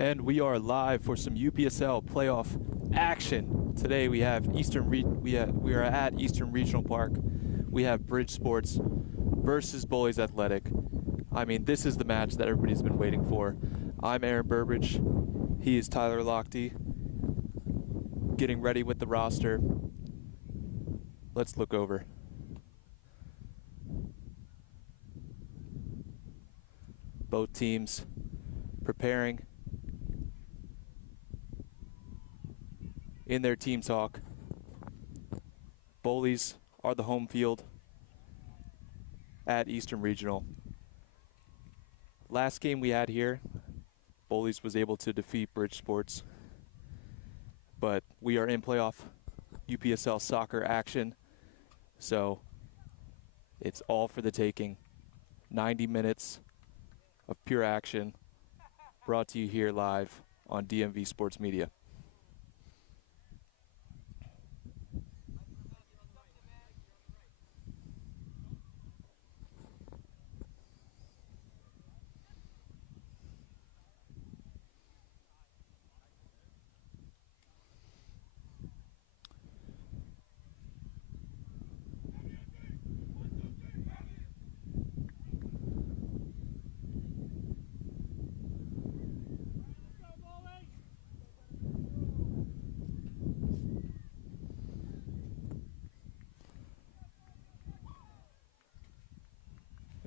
And we are live for some UPSL playoff action. Today we have we are at Eastern Regional Park. We have BRIDGESPORTS versus BOWLEYS Athletic. I mean, this is the match that everybody's been waiting for. I'm Aaron Burbridge. He is Tyler Lochte. Getting ready with the roster. Let's look over. Both teams preparing in their team talk. BOWLEYS are the home field at Eastern Regional. Last game we had here, BOWLEYS was able to defeat BRIDGESPORTS, but we are in playoff UPSL soccer action, so it's all for the taking. 90 minutes of pure action brought to you here live on DMV Sports Media.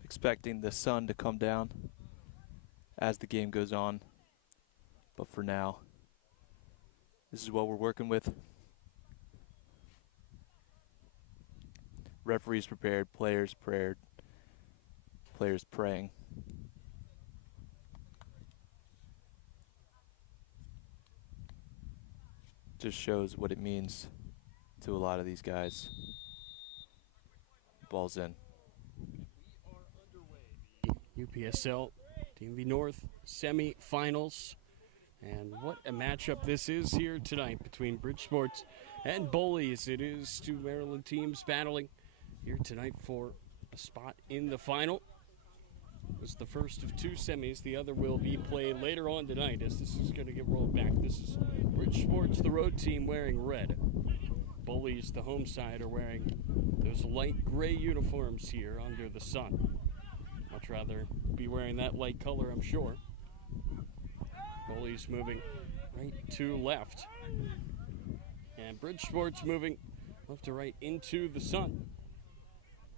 Expecting the sun to come down as the game goes on, but for now, this is what we're working with. Referees prepared, players praying. Just shows what it means to a lot of these guys. Ball's in. UPSL DMV North semifinals, and what a matchup this is here tonight between BRIDGESPORTS and BOWLEYS. It is two Maryland teams battling here tonight for a spot in the final. It's the first of two semis. The other will be played later on tonight as this is going to get rolled back. This is BRIDGESPORTS, the road team, wearing red. BOWLEYS, the home side, are wearing those light gray uniforms here under the sun. Much rather be wearing that light color, I'm sure. BOWLEYS moving right to left. And BRIDGESPORTS moving left to right into the sun.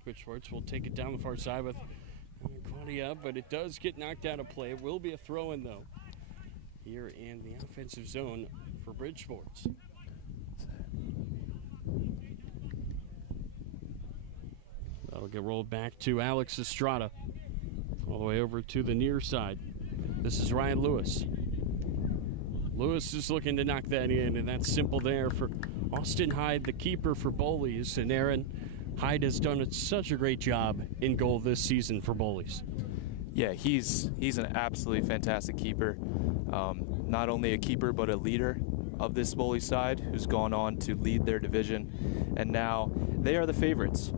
BRIDGESPORTS will take it down the far side with Claudia, but it does get knocked out of play. It will be a throw-in, though, here in the offensive zone for BRIDGESPORTS. That'll get rolled back to Alex Estrada. All the way over to the near side. This is Ryan Lewis. Lewis is looking to knock that in, and that's simple there for Austin Hyde, the keeper for BOWLEYS. And Aaron, Hyde has done such a great job in goal this season for BOWLEYS. Yeah, he's an absolutely fantastic keeper. Not only a keeper, but a leader of this BOWLEYS side who's gone on to lead their division. And now they are the favorites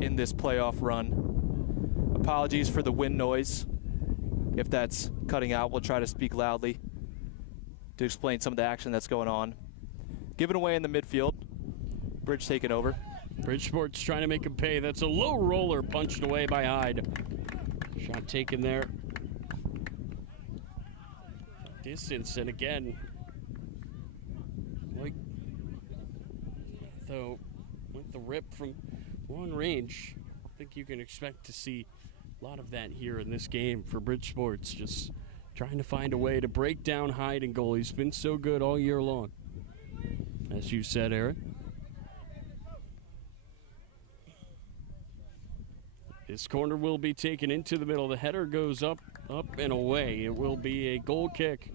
in this playoff run. Apologies for the wind noise. If that's cutting out, we'll try to speak loudly to explain some of the action that's going on. Given away in the midfield. Bridge taking over. BRIDGESPORTS trying to make him pay. That's a low roller punched away by Hyde. Shot taken there. Distance, and again, like, though, with the rip from long range, I think you can expect to see a lot of that here in this game for BRIDGESPORTS, just trying to find a way to break down Hyde and goal. He's been so good all year long, as you said, Aaron. This corner will be taken into the middle. The header goes up, and away. It will be a goal kick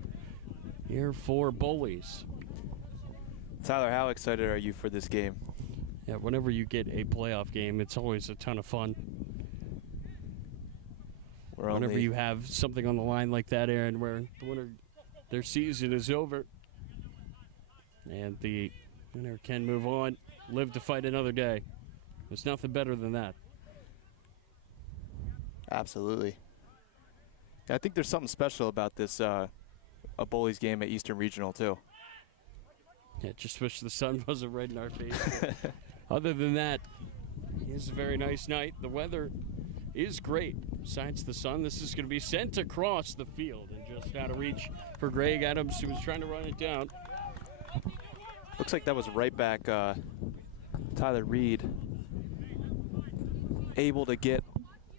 here for BOWLEYS. Tyler, how excited are you for this game? Yeah, whenever you get a playoff game, it's always a ton of fun. Whenever you have something on the line like that, Aaron, where the winner, their season is over, and the winner can move on, live to fight another day. There's nothing better than that. Absolutely. I think there's something special about this a Bowleys game at Eastern Regional too. Yeah, just wish the sun wasn't right in our face. Other than that, it's a very nice night. The weather is great. Besides the sun, this is going to be sent across the field and just out of reach for Greg Adams, who was trying to run it down. Looks like that was right back Tyler Reed, able to get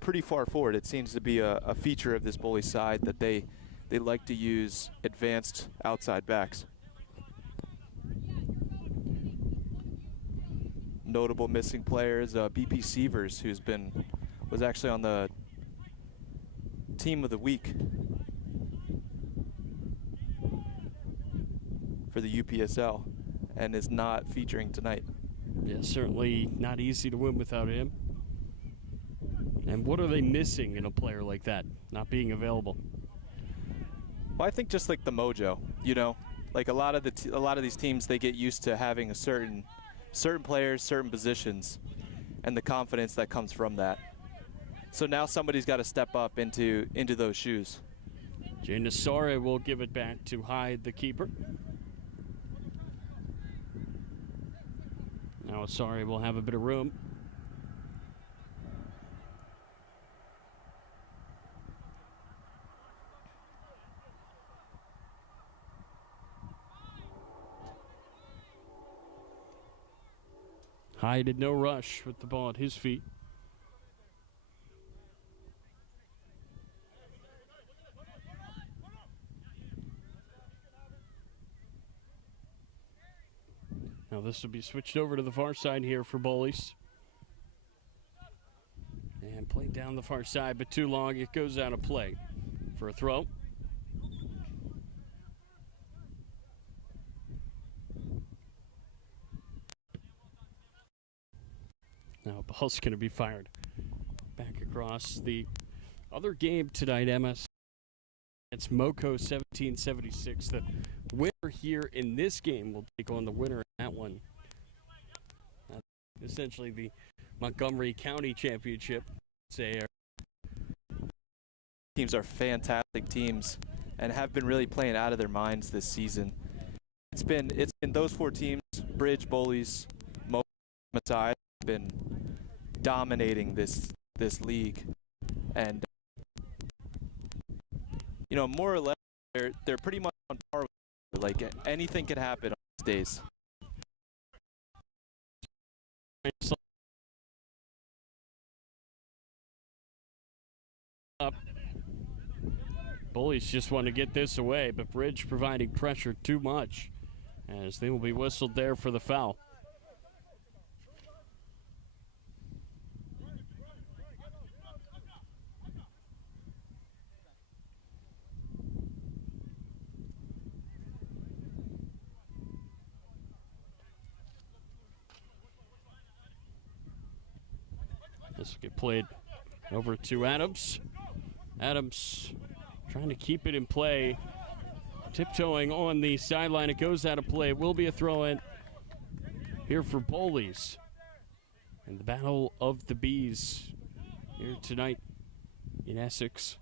pretty far forward. It seems to be a feature of this Bowleys side that they like to use advanced outside backs. Notable missing players, BP Sievers, who's was actually on the team of the week for the UPSL and is not featuring tonight. Yeah, certainly not easy to win without him. And what are they missing in a player like that, not being available? Well, I think just like the mojo, you know, like a lot of these teams, they get used to having a certain players, certain positions, and the confidence that comes from that. So now somebody's got to step up into those shoes. Jay Nassare will give it back to Hyde, the keeper. Now Nassare will have a bit of room. Hyde had no rush with the ball at his feet. Now this will be switched over to the far side here for Bowleys. And played down the far side, but too long. It goes out of play for a throw. Now ball's going to be fired back across. The other game tonight, MS, it's Moco 1776. The winner here in this game will take on the winner in that one. Essentially the Montgomery County Championship. Teams are fantastic teams and have been really playing out of their minds this season. It's been those four teams, Bridge, Bowleys, Moco, MSI, have been dominating this league, and you know, more or less they're pretty much on par with, like, anything can happen on these days. Bowleys just want to get this away, but Bridge providing pressure too much, as they will be whistled there for the foul. This will get played over to Adams. Adams trying to keep it in play. Tiptoeing on the sideline. It goes out of play. It will be a throw-in here for Bowleys. And the Battle of the Bees here tonight in Essex.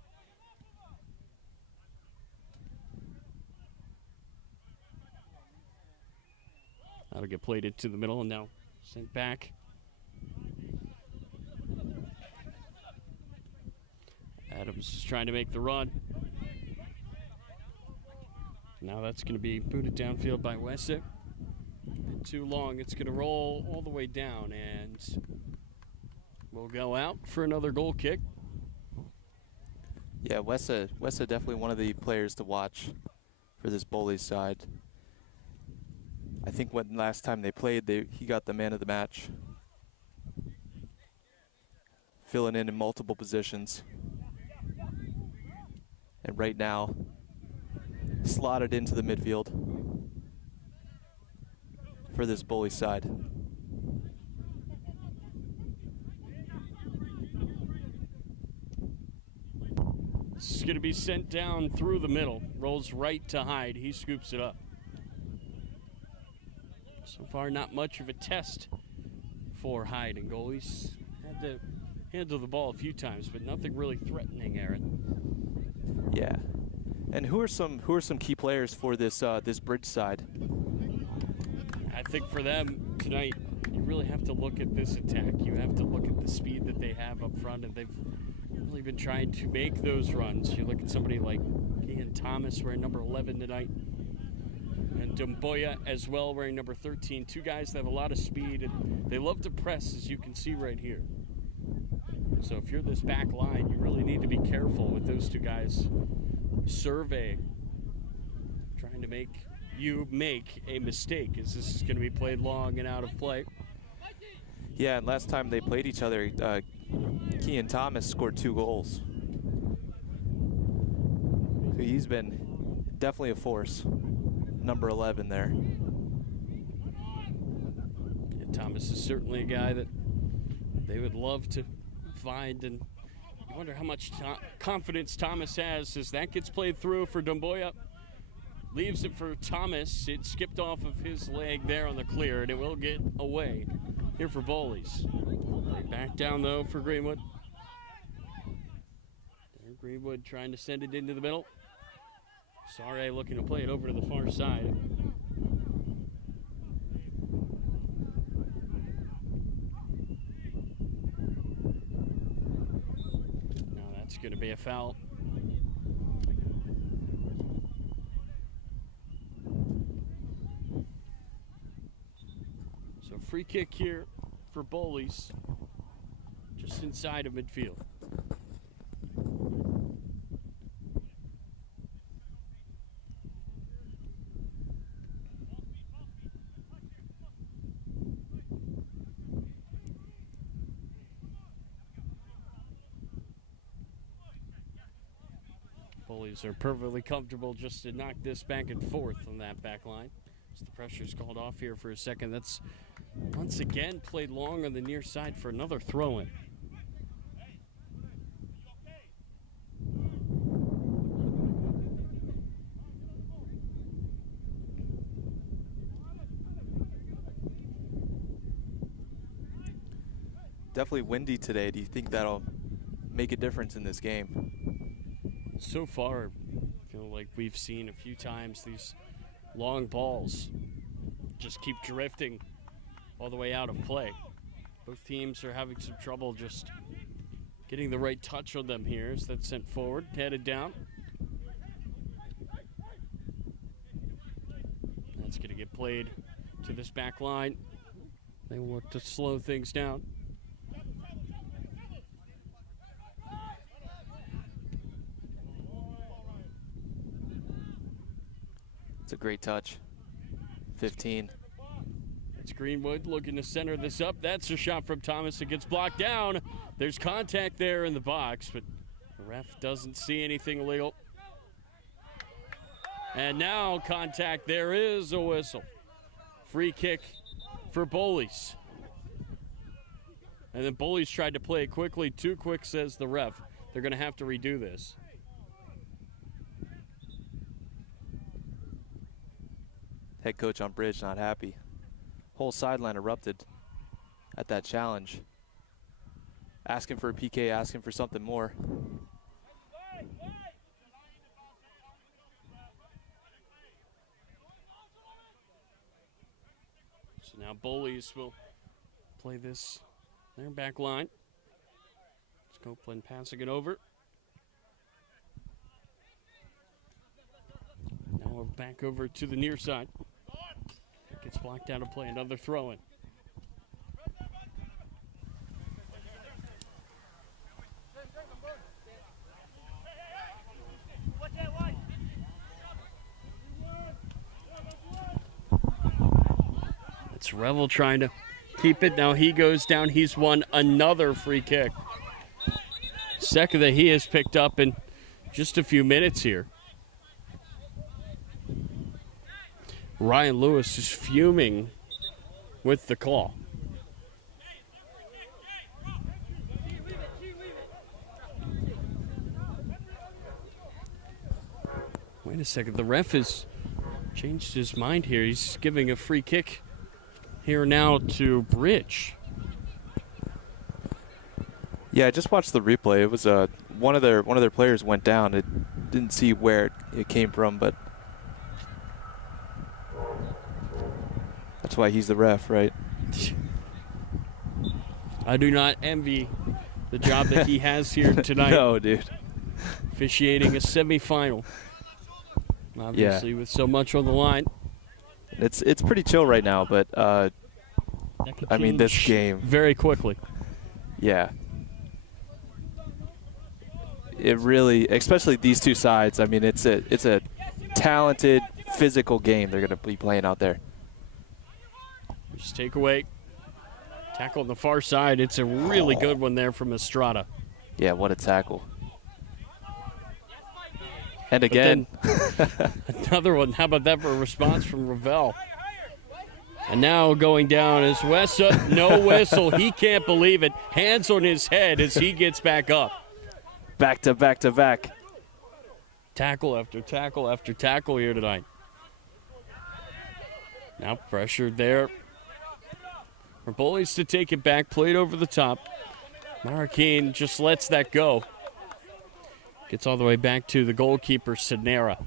That'll get played into the middle and now sent back. Adams is trying to make the run. Now that's going to be booted downfield by Wessick. Too long. It's going to roll all the way down and will go out for another goal kick. Yeah, Wessa definitely one of the players to watch for this Bowleys side. I think when last time they played, he got the man of the match, filling in multiple positions. And right now, slotted into the midfield for this Bowleys side. This is going to be sent down through the middle. Rolls right to Hyde. He scoops it up. So far, not much of a test for Hyde and goal. He's had to handle the ball a few times, but nothing really threatening, Aaron. Yeah. And who are some key players for this this bridge side? I think for them tonight, you really have to look at this attack. You have to look at the speed that they have up front, and they've really been trying to make those runs. You look at somebody like Ian Thomas wearing number 11 tonight, and Dumboya as well wearing number 13. Two guys that have a lot of speed, and they love to press, as you can see right here. So if you're this back line, you really need to be careful with those two guys. Survey trying to make you make a mistake, as this is going to be played long and out of play. Yeah, and last time they played each other, Kean Thomas scored 2 goals. So he's been definitely a force. Number 11 there. Yeah, Thomas is certainly a guy that they would love to find, and I wonder how much confidence Thomas has as that gets played through for Dumboya. Leaves it for Thomas. It skipped off of his leg there on the clear, and it will get away here for Bowleys. Right back down, though, for Greenwood. There, Greenwood trying to send it into the middle. Sare looking to play it over to the far side. Now that's going to be a foul. So free kick here for Bowleys, just inside of midfield. Bowleys are perfectly comfortable just to knock this back and forth on that back line. As the pressure's called off here for a second. That's once again played long on the near side for another throw-in. Definitely windy today. Do you think that'll make a difference in this game? So far, I feel like we've seen a few times these long balls just keep drifting all the way out of play. Both teams are having some trouble just getting the right touch on them here as that's sent forward, headed down. That's going to get played to this back line. They will look to slow things down. It's a great touch. 15. It's Greenwood looking to center this up. That's a shot from Thomas. It gets blocked down. There's contact there in the box, but the ref doesn't see anything illegal. And now contact. There is a whistle. Free kick for Bowleys. And then Bowleys tried to play it quickly. Too quick, says the ref. They're going to have to redo this. Head coach on Bridge not happy. Whole sideline erupted at that challenge. Asking for a PK, asking for something more. So now Bowleys will play this their back line. Copeland passing it over. Now we're back over to the near side. Gets blocked out of play, another throw-in. It's Revel trying to keep it. Now he goes down. He's won another free kick. Second that he has picked up in just a few minutes here. Ryan Lewis is fuming with the call. Wait a second, the ref has changed his mind here. He's giving a free kick here now to Bridge. Yeah, I just watched the replay. It was one of their players went down. didn't see where it came from, but that's why he's the ref, right? I do not envy the job that he has here tonight. No, dude. Officiating a semifinal. Obviously, with so much on the line. It's pretty chill right now, but I mean, this game very quickly. Yeah. It really, especially these two sides. I mean, it's a talented, physical game they're going to be playing out there. Just take away. Tackle on the far side. It's a really good one there from Estrada. Yeah, what a tackle. And again. Another one. How about that for a response from Ravel? And now going down is Wessa. No whistle. He can't believe it. Hands on his head as he gets back up. Back to back to back. Tackle after tackle after tackle here tonight. Now pressured there. For Bowleys to take it back, played over the top. Marroquin just lets that go. Gets all the way back to the goalkeeper, Sonera.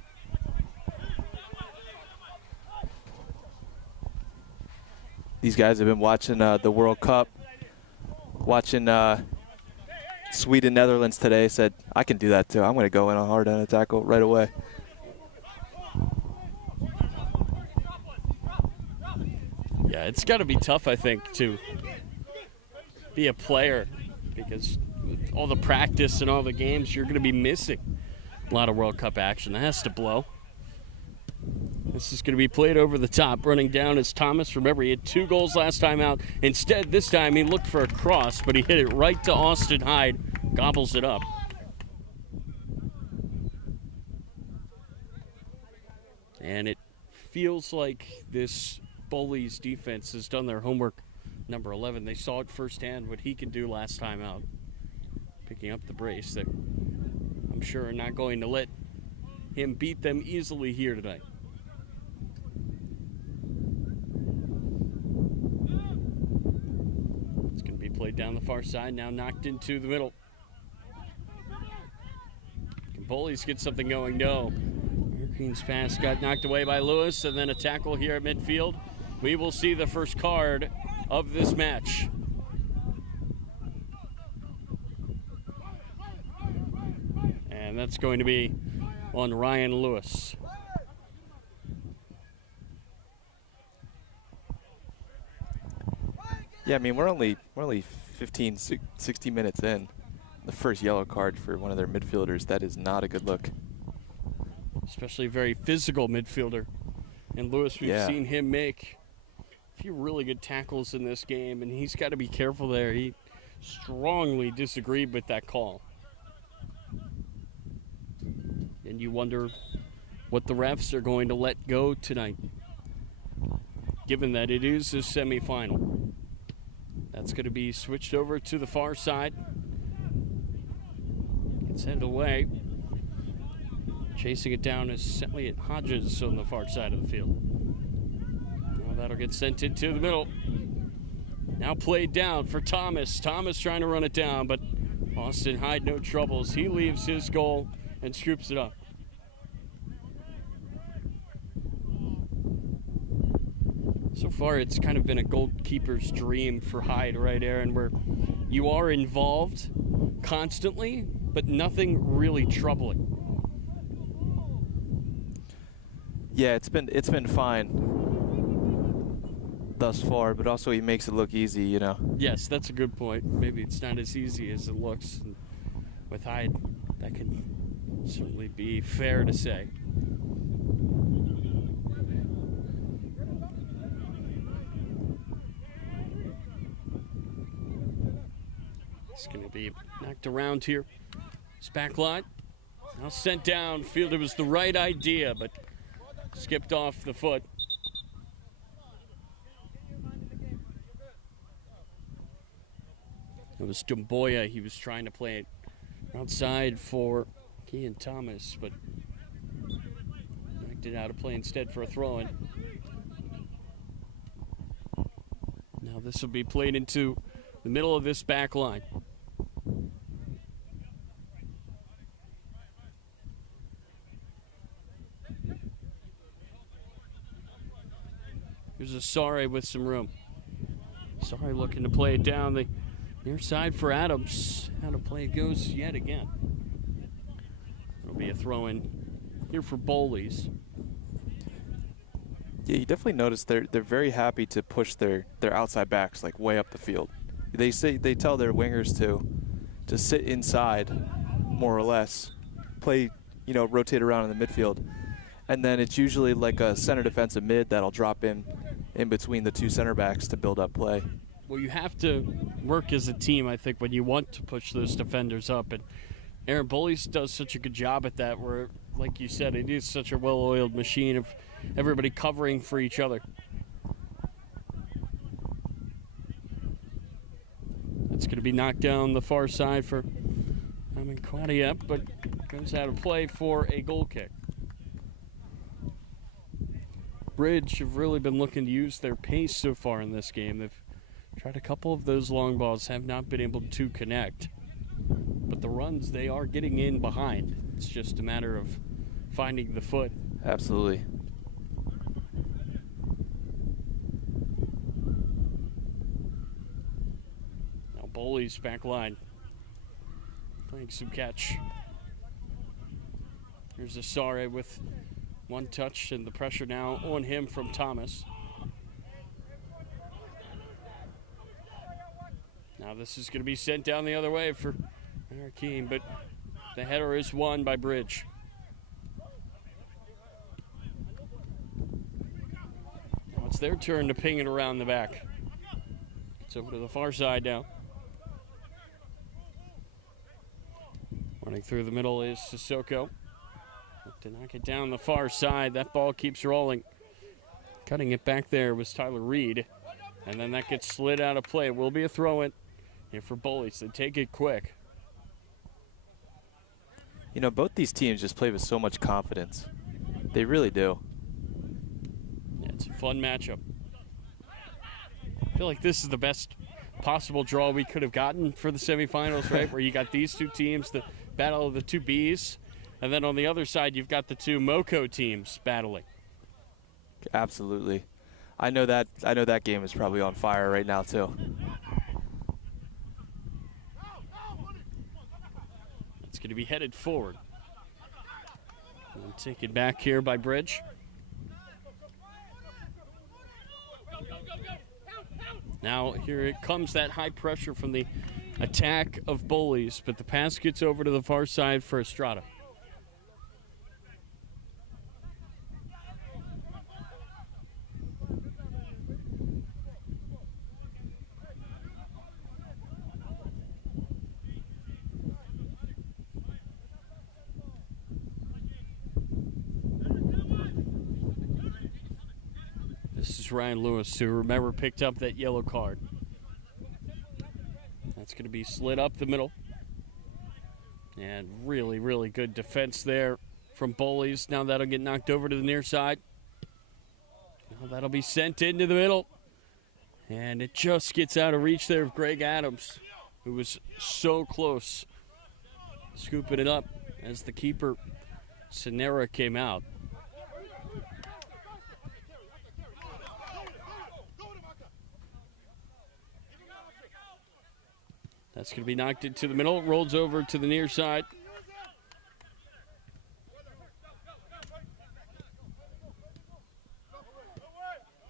These guys have been watching the World Cup, watching Sweden, Netherlands today. Said, I can do that too. I'm going to go in hard on a tackle right away. Yeah, it's got to be tough, I think, to be a player because with all the practice and all the games, you're going to be missing a lot of World Cup action. That has to blow. This is going to be played over the top. Running down is Thomas. Remember, he had 2 goals last time out. Instead, this time he looked for a cross, but he hit it right to Austin Hyde. Gobbles it up. And it feels like this Bowleys defense has done their homework. Number 11, they saw it firsthand what he can do last time out. Picking up the brace. That I'm sure are not going to let him beat them easily here tonight. It's going to be played down the far side, now knocked into the middle. Can Bowleys get something going? No. Marroquin's pass got knocked away by Lewis, and then a tackle here at midfield. We will see the first card of this match. And that's going to be on Ryan Lewis. Yeah, I mean, we're only 15, 16 minutes in. The first yellow card for one of their midfielders. That is not a good look. Especially a very physical midfielder. And Lewis, we've seen him make a few really good tackles in this game, and he's got to be careful there. He strongly disagreed with that call. And you wonder what the refs are going to let go tonight, given that it is a semifinal. That's going to be switched over to the far side. Gets sent away. Chasing it down is Elliot Hodges on the far side of the field. Now that'll get sent into the middle. Now played down for Thomas. Thomas trying to run it down, but Austin Hyde no troubles. He leaves his goal and scoops it up. So far, it's kind of been a goalkeeper's dream for Hyde, right, Aaron, where you are involved constantly, but nothing really troubling. Yeah, it's been fine thus far, but also he makes it look easy, you know. Yes, that's a good point. Maybe it's not as easy as it looks. With Hyde, that can certainly be fair to say. It's going to be knocked around here. It's back line. Now sent downfield. It was the right idea, but skipped off the foot. It was Dumboya. He was trying to play it outside for Kean Thomas, but knocked it out of play instead for a throw-in. Now this will be played into the middle of this back line. Here's a Sare with some room. Sare looking to play it down the near side for Adams. How to play it goes yet again. It'll be a throw-in here for Bowleys. Yeah, you definitely notice they're very happy to push their outside backs like way up the field. They tell their wingers to sit inside, more or less, play, rotate around in the midfield, and then it's usually like a center defensive mid that'll drop in between the two center backs to build up play. Well, you have to work as a team, I think, when you want to push those defenders up, and Aaron Bowleys does such a good job at that where, like you said, it is such a well-oiled machine of everybody covering for each other. It's going to be knocked down the far side for Quadiep, but goes out of play for a goal kick. Bridge have really been looking to use their pace so far in this game. They've tried a couple of those long balls, have not been able to connect. But the runs, they are getting in behind. It's just a matter of finding the foot. Absolutely. Now Bowleys back line. Playing some catch. Here's Asare with one touch, and the pressure now on him from Thomas. Now this is going to be sent down the other way for Hakeem, but the header is won by Bridge. Now it's their turn to ping it around the back. It's over to the far side now. Running through the middle is Sissoko. To knock it down the far side. That ball keeps rolling. Cutting it back there was Tyler Reed. And then that gets slid out of play. It will be a throw-in here for Bowleys. They take it quick. Both these teams just play with so much confidence. They really do. Yeah, it's a fun matchup. I feel like this is the best possible draw we could have gotten for the semifinals, right? Where you got these two teams, the battle of the two Bs. And then on the other side, you've got the two MoCo teams battling. Absolutely. I know that game is probably on fire right now too. It's going to be headed forward. And taken back here by Bridge. Now here it comes, that high pressure from the attack of Bowleys, but the pass gets over to the far side for Estrada. This is Ryan Lewis, who, remember, picked up that yellow card. That's going to be slid up the middle. And really, really good defense there from Bowleys. Now that'll get knocked over to the near side. Now that'll be sent into the middle. And it just gets out of reach there of Greg Adams, who was so close, scooping it up as the keeper, Sonera, came out. That's going to be knocked into the middle. Rolls over to the near side.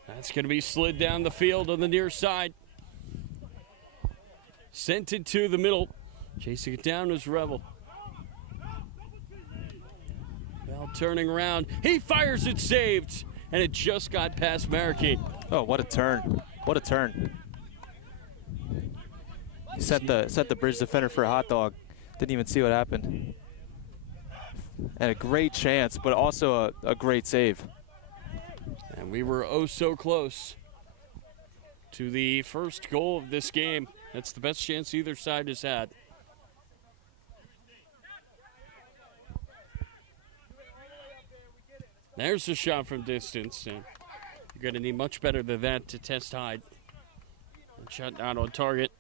That's going to be slid down the field on the near side. Sent it to the middle. Chasing it down was Rebel. Bell turning around. He fires it, saved. And it just got past Marroquin. Oh, what a turn. What a turn. Set the bridge defender for a hot dog. Didn't even see what happened. And a great chance, but also a great save. And we were oh so close to the first goal of this game. That's the best chance either side has had. There's a shot from distance. And you're going to need much better than that to test Hyde. Shot down on target.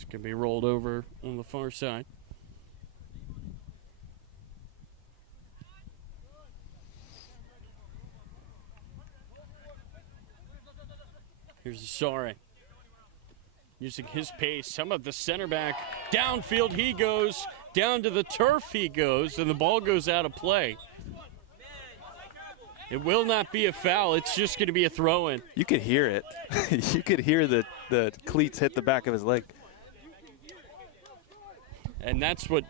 It's going to be rolled over on the far side. Here's Asare. Using his pace, some of the center back. Downfield he goes, down to the turf he goes, and the ball goes out of play. It will not be a foul. It's just going to be a throw-in. You could hear it. You could hear the cleats hit the back of his leg. And that's what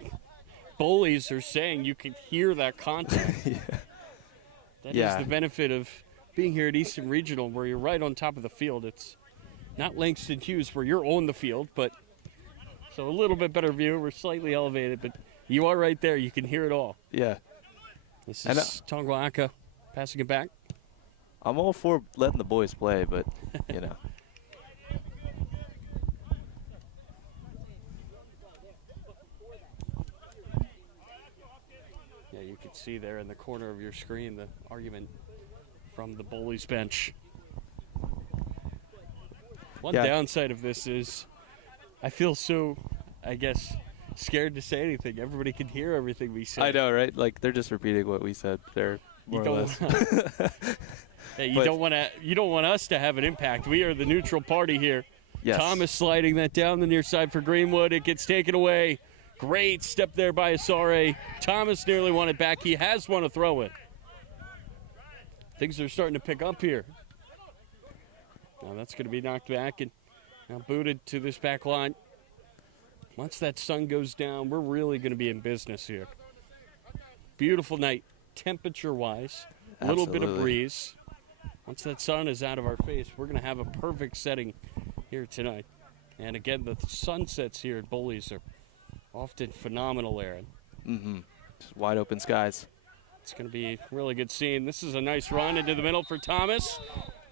Bowleys are saying. You can hear that contact. Yeah. That is the benefit of being here at Eastern Regional, where you're right on top of the field. It's not Langston Hughes where you're on the field, but so a little bit better view. We're slightly elevated, but you are right there. You can hear it all. Yeah. This is Tongwaka passing it back. I'm all for letting the boys play, but, you know. Yeah, you can see there in the corner of your screen the argument from the Bowleys bench. One downside of this is I feel so, I guess, scared to say anything. Everybody can hear everything we say. I know, right? Like, they're just repeating what we said there, more or less. Hey, you don't want us to have an impact. We are the neutral party here. Yes. Thomas sliding that down the near side for Greenwood. It gets taken away. Great step there by Asare. Thomas nearly won it back. He has won a throw-in. Things are starting to pick up here. Now that's going to be knocked back and now booted to this back line. Once that sun goes down, we're really going to be in business here. Beautiful night, temperature-wise. A little bit of breeze. Once that sun is out of our face, we're going to have a perfect setting here tonight. And again, the sunsets here at Bowleys are often phenomenal, Aaron. Just wide open skies. It's going to be a really good scene. This is a nice run into the middle for Thomas.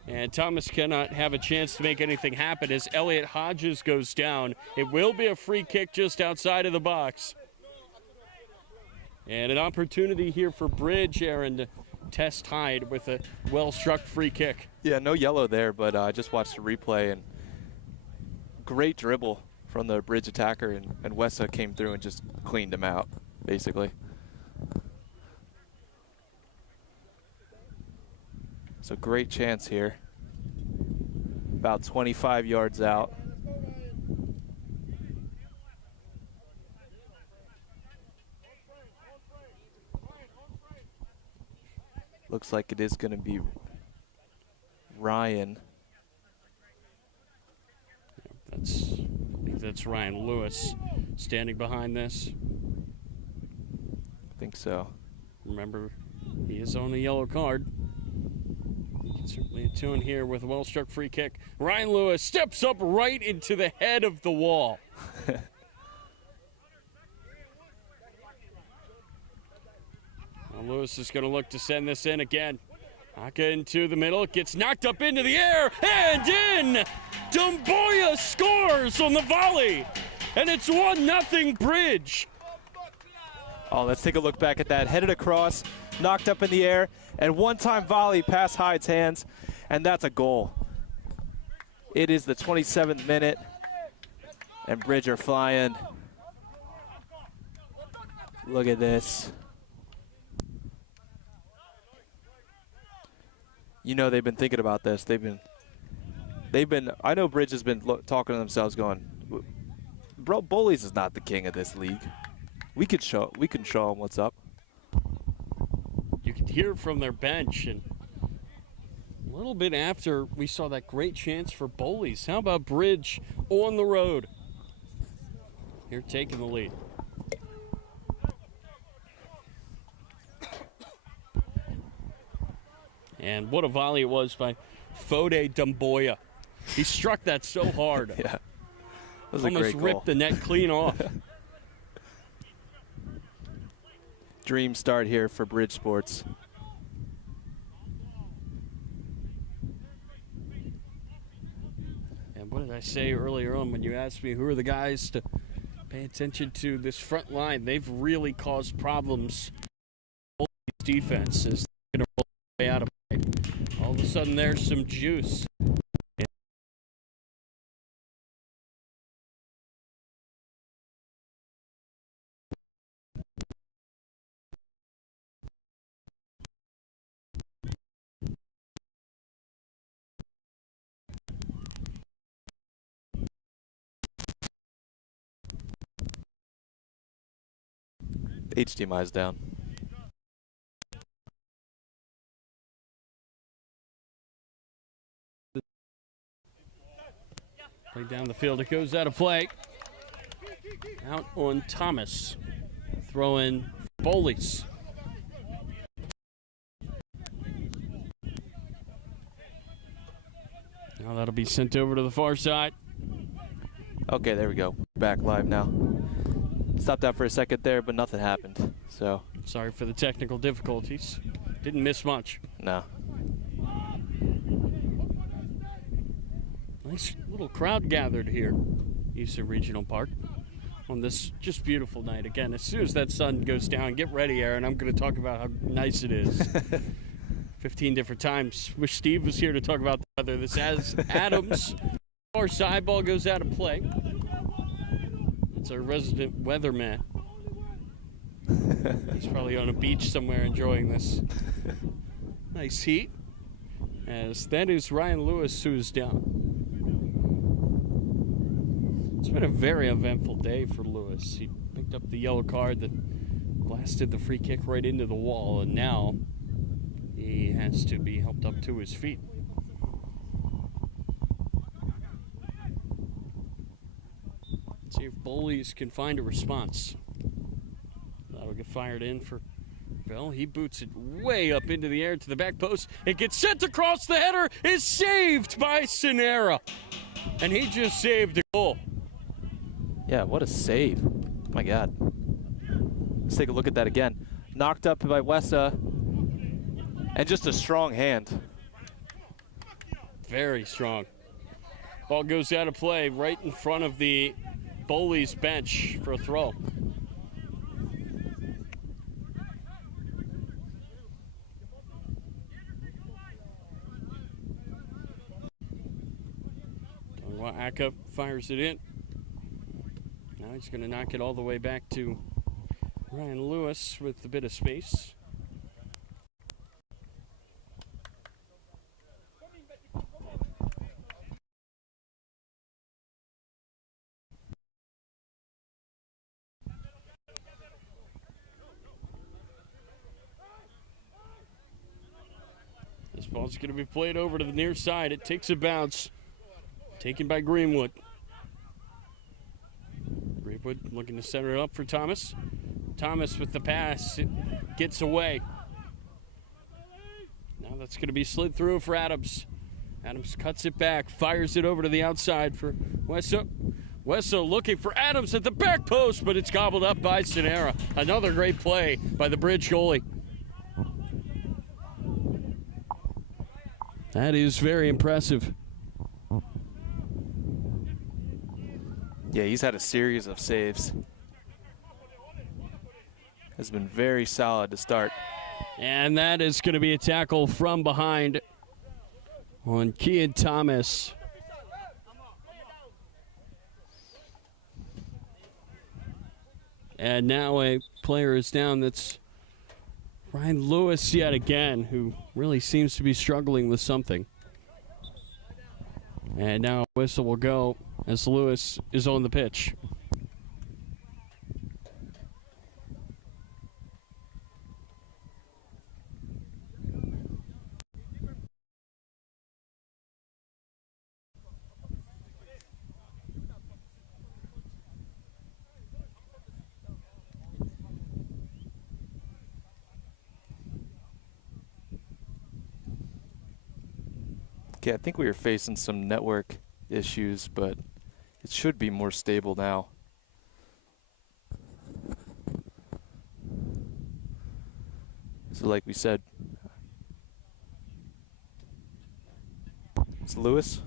And Thomas cannot have a chance to make anything happen as Elliot Hodges goes down. It will be a free kick just outside of the box. And an opportunity here for Bridge, Aaron, to test Hyde with a well-struck free kick. Yeah, no yellow there, but I just watched the replay, and great dribble from the Bridge attacker, and Wessa came through and just cleaned him out, basically. So great chance here. About 25 yards out. Looks like it is going to be Ryan. I think that's Ryan Lewis standing behind this. I think so. Remember, he is on a yellow card. Certainly a tune here with a well-struck free kick. Ryan Lewis steps up right into the head of the wall. Well, Lewis is going to look to send this in again. Aka into the middle. It gets knocked up into the air and in. Dumboya scores on the volley. And it's 1-0 Bridge. Oh, let's take a look back at that. Headed across, knocked up in the air, and one-time volley past Hyde's hands, and that's a goal. It is the 27th minute, and Bridge are flying. Look at this. You know they've been thinking about this. They've been. I know Bridge has been talking to themselves, going, "Bro, Bowleys is not the king of this league. We can show them what's up." You could hear from their bench, and a little bit after we saw that great chance for Bowleys. How about Bridge on the road? Here taking the lead. And what a volley it was by Fode Dumboya. He struck that so hard. Yeah, that was almost a great goal. ripped the net clean off. Dream start here for BRIDGESPORTS. And what did I say earlier on when you asked me who are the guys to pay attention to this front line? They've really caused problems. Defense is going to roll way out of play. All of a sudden, there's some juice. HDMI's down. Play down the field. It goes out of play. Out on Thomas. Throw in BOWLEYS. Now that'll be sent over to the far side. Okay, there we go. Back live now. Stopped out for a second there, but nothing happened. So Sorry for the technical difficulties. Didn't miss much. no. Nice little crowd gathered here, Eastern Regional Park, on this just beautiful night. Again, as soon as that sun goes down, get ready, Aaron. I'm going to talk about how nice it is. 15 different times. Wish Steve was here to talk about the weather. This has Adams. Our side ball goes out of play. It's our resident weatherman. He's probably on a beach somewhere enjoying this nice heat. As that is Ryan Lewis who's down. It's been a very eventful day for Lewis. He picked up the yellow card that blasted the free kick right into the wall, and now he has to be helped up to his feet. Let's see if BOWLEYS can find a response. That'll get fired in for Bell. He boots it way up into the air to the back post. It gets sent across. The header is saved by Sinera. And he just saved a goal. Yeah, what a save. My God. Let's take a look at that again. Knocked up by Wessa. And just a strong hand. Very strong. Ball goes out of play right in front of the BOWLEYS bench for a throw. Aka fires it in. Now he's going to knock it all the way back to Ryan Lewis with a bit of space. This ball's going to be played over to the near side. It takes a bounce. Taken by Greenwood. Greenwood looking to center it up for Thomas. Thomas with the pass. It gets away. Now that's going to be slid through for Adams. Adams cuts it back, fires it over to the outside for Wessa. Wessa looking for Adams at the back post, but it's gobbled up by Sinera. Another great play by the Bridge goalie. That is very impressive. Yeah, he's had a series of saves. Has been very solid to start. And that is going to be a tackle from behind on Kian Thomas. And now a player is down. That's Ryan Lewis yet again, who really seems to be struggling with something. And now a whistle will go as Lewis is on the pitch. Okay, I think we were facing some network issues, but it should be more stable now. So like we said, it's Lewis.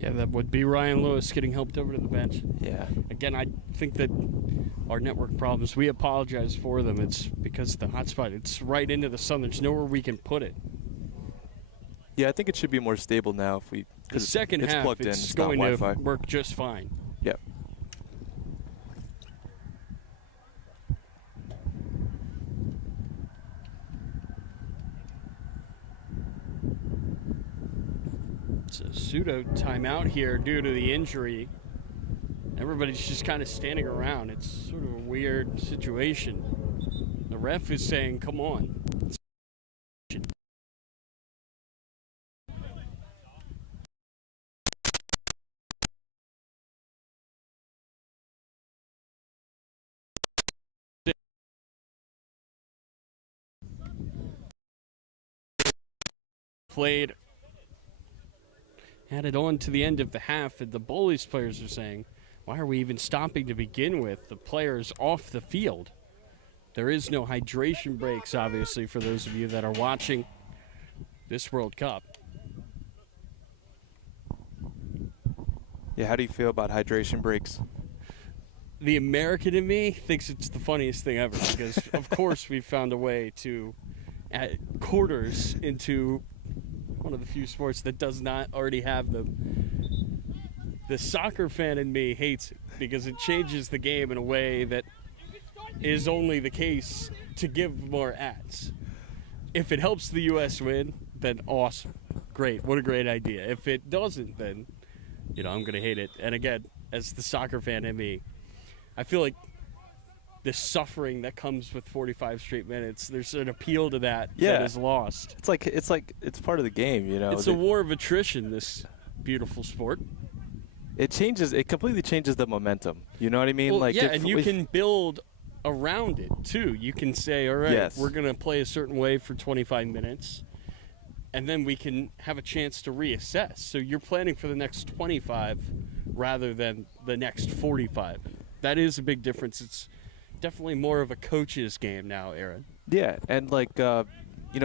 Yeah, that would be Ryan Lewis getting helped over to the bench. Yeah. Again, I think that our network problems, we apologize for them. It's because of the hotspot. It's right into the sun. There's nowhere we can put it. Yeah, I think it should be more stable now if we. The second it's half, plugged in. it's It's going not to Wi-Fi. work just fine. Yep. It's a pseudo timeout here due to the injury. Everybody's just kind of standing around. It's sort of a weird situation. The ref is saying, come on. Played. Added on to the end of the half, and the Bowleys players are saying, why are we even stopping to begin with? The players off the field. There is no hydration breaks, obviously, for those of you that are watching this World Cup. Yeah, how do you feel about hydration breaks? The American in me thinks it's the funniest thing ever because, of course, we've found a way to add quarters into one of the few sports that does not already have them. The soccer fan in me hates it because it changes the game in a way that is only the case to give more ads. If it helps the U.S. win, then awesome. Great. What a great idea. If it doesn't, then, I'm going to hate it. And again, as the soccer fan in me, I feel like the suffering that comes with 45 straight minutes, there's an appeal to that that is lost. It's part of the game, It's a war of attrition, this beautiful sport. It completely changes the momentum. You know what I mean? Well, and you can build around it too. You can say, all right, we're going to play a certain way for 25 minutes, and then we can have a chance to reassess. So you're planning for the next 25 rather than the next 45. That is a big difference. It's definitely more of a coach's game now, Aaron. Yeah, and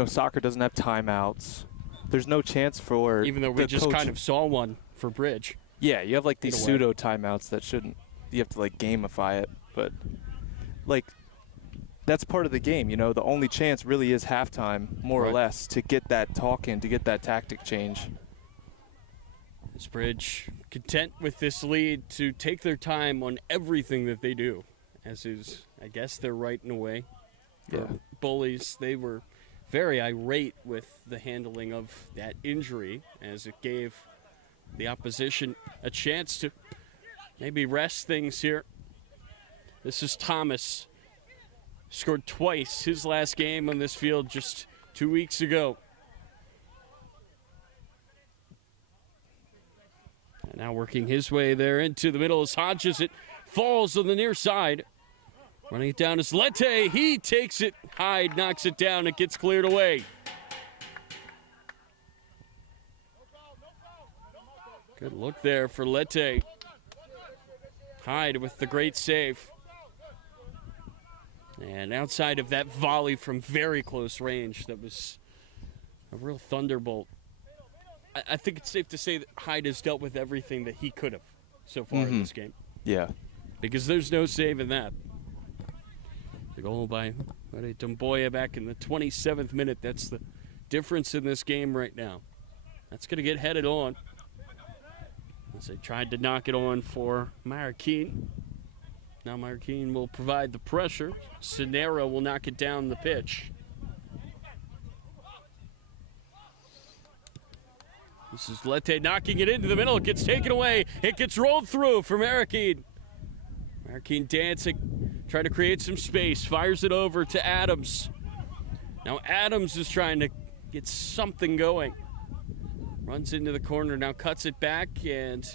soccer doesn't have timeouts. There's no chance for even though we just kind of saw one for bridge. Yeah, you have these pseudo timeouts that shouldn't. You have to gamify it, but that's part of the game. The only chance really is halftime, more or less, to get that talk in, to get that tactic change. Is Bridge content with this lead to take their time on everything that they do, as is, I guess, their right in a way. Yeah. Bowleys, they were very irate with the handling of that injury, as it gave the opposition a chance to maybe rest things here. This is Thomas. Scored twice his last game on this field just 2 weeks ago. And now working his way there into the middle as Hodges. It falls on the near side. Running it down is Lette. He takes it. Hyde knocks it down. It gets cleared away. Good look there for Lette. Hyde with the great save. And outside of that volley from very close range, that was a real thunderbolt. I think it's safe to say that Hyde has dealt with everything that he could have so far in this game. Yeah. Because there's no save in that. The goal by Dumboya back in the 27th minute. That's the difference in this game right now. That's going to get headed on. As they tried to knock it on for Marroquin. Now Marroquin will provide the pressure. Cenera will knock it down the pitch. This is Lette knocking it into the middle. It gets taken away. It gets rolled through for Marroquin. Marroquin dancing, trying to create some space. Fires it over to Adams. Now Adams is trying to get something going. Runs into the corner, now cuts it back, and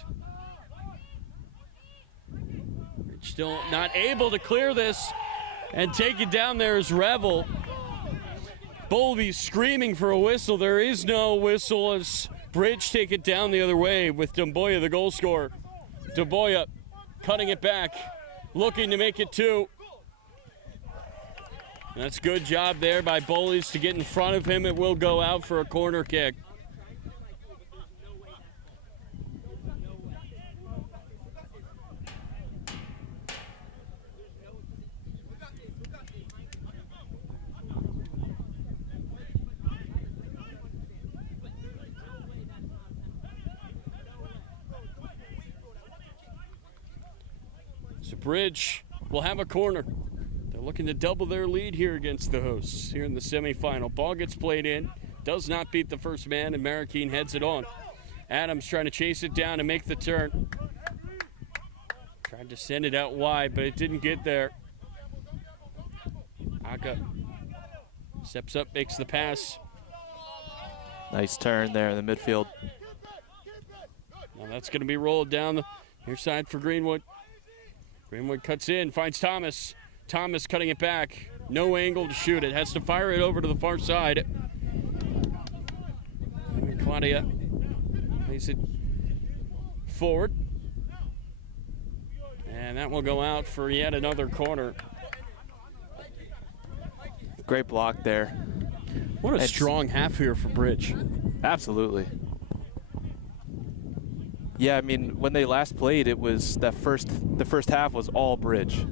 still not able to clear this and take it down. There is Revel. Bowlby screaming for a whistle. There is no whistle as Bridge take it down the other way with Dumboya, the goal scorer. Dumboya cutting it back, looking to make it 2. And that's a good job there by Bowleys to get in front of him. It will go out for a corner kick. So Bridge will have a corner. They're looking to double their lead here against the hosts here in the semifinal. Ball gets played in, does not beat the first man, and Marroquin heads it on. Adams trying to chase it down and make the turn. Tried to send it out wide, but it didn't get there. Aka steps up, makes the pass. Nice turn there in the midfield. Now that's going to be rolled down the near side for Greenwood. Greenwood cuts in, finds Thomas. Thomas cutting it back. No angle to shoot it. Has to fire it over to the far side. And Claudia plays it forward. And that will go out for yet another corner. Great block there. What a strong half here for Bridge. Absolutely. Yeah, I mean, when they last played, it was the first half was all Bridge.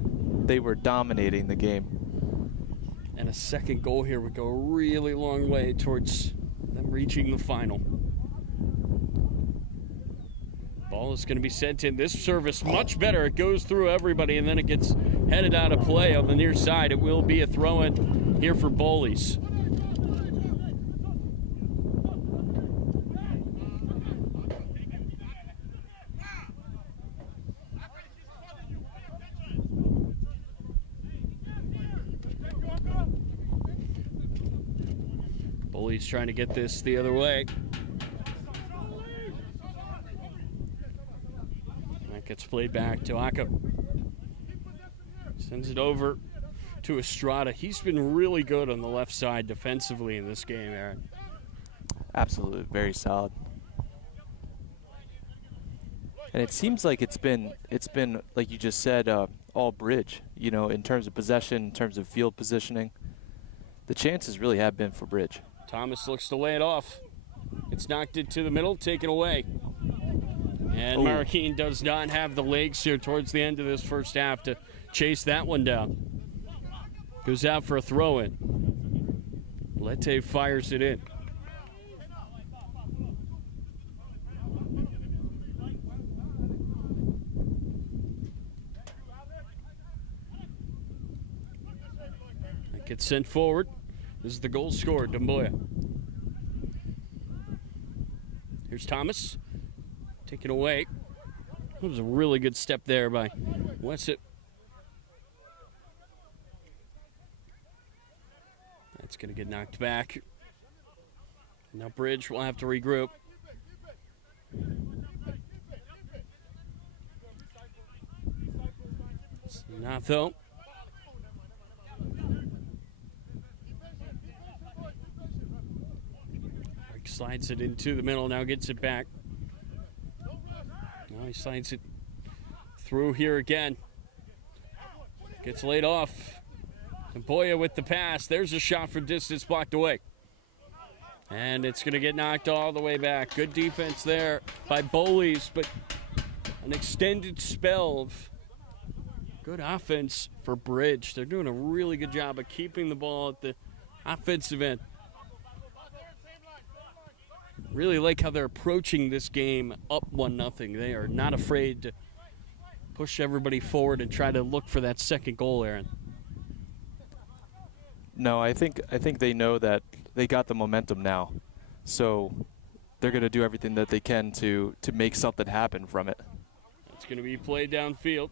They were dominating the game. And a second goal here would go a really long way towards them reaching the final. Ball is going to be sent in. This service much better. It goes through everybody, and then it gets headed out of play on the near side. It will be a throw-in here for Bowleys. Bowleys trying to get this the other way. That gets played back to Aka. Sends it over to Estrada. He's been really good on the left side defensively in this game, Aaron. Absolutely, very solid. And it seems like it's been like you just said, all Bridge. You know, in terms of possession, in terms of field positioning, the chances really have been for Bridge. Thomas looks to lay it off. It's knocked into the middle, taken away. And Marroquin does not have the legs here towards the end of this first half to chase that one down. Goes out for a throw-in. Lete fires it in. That gets sent forward. This is the goal scored, Demboya. Here's Thomas. Taken away. That was a really good step there by Wessett. That's going to get knocked back. Now Bridge will have to regroup. Not though. Slides it into the middle, now gets it back. Now he slides it through here again. Gets laid off. Demboya with the pass. There's a shot from distance, blocked away. And it's going to get knocked all the way back. Good defense there by Bowleys, but an extended spell of good offense for Bridge. They're doing a really good job of keeping the ball at the offensive end. Really like how they're approaching this game up 1-0. They are not afraid to push everybody forward and try to look for that second goal, Aaron. No, I think they know that they got the momentum now. So they're going to do everything that they can to make something happen from it. It's going to be played downfield.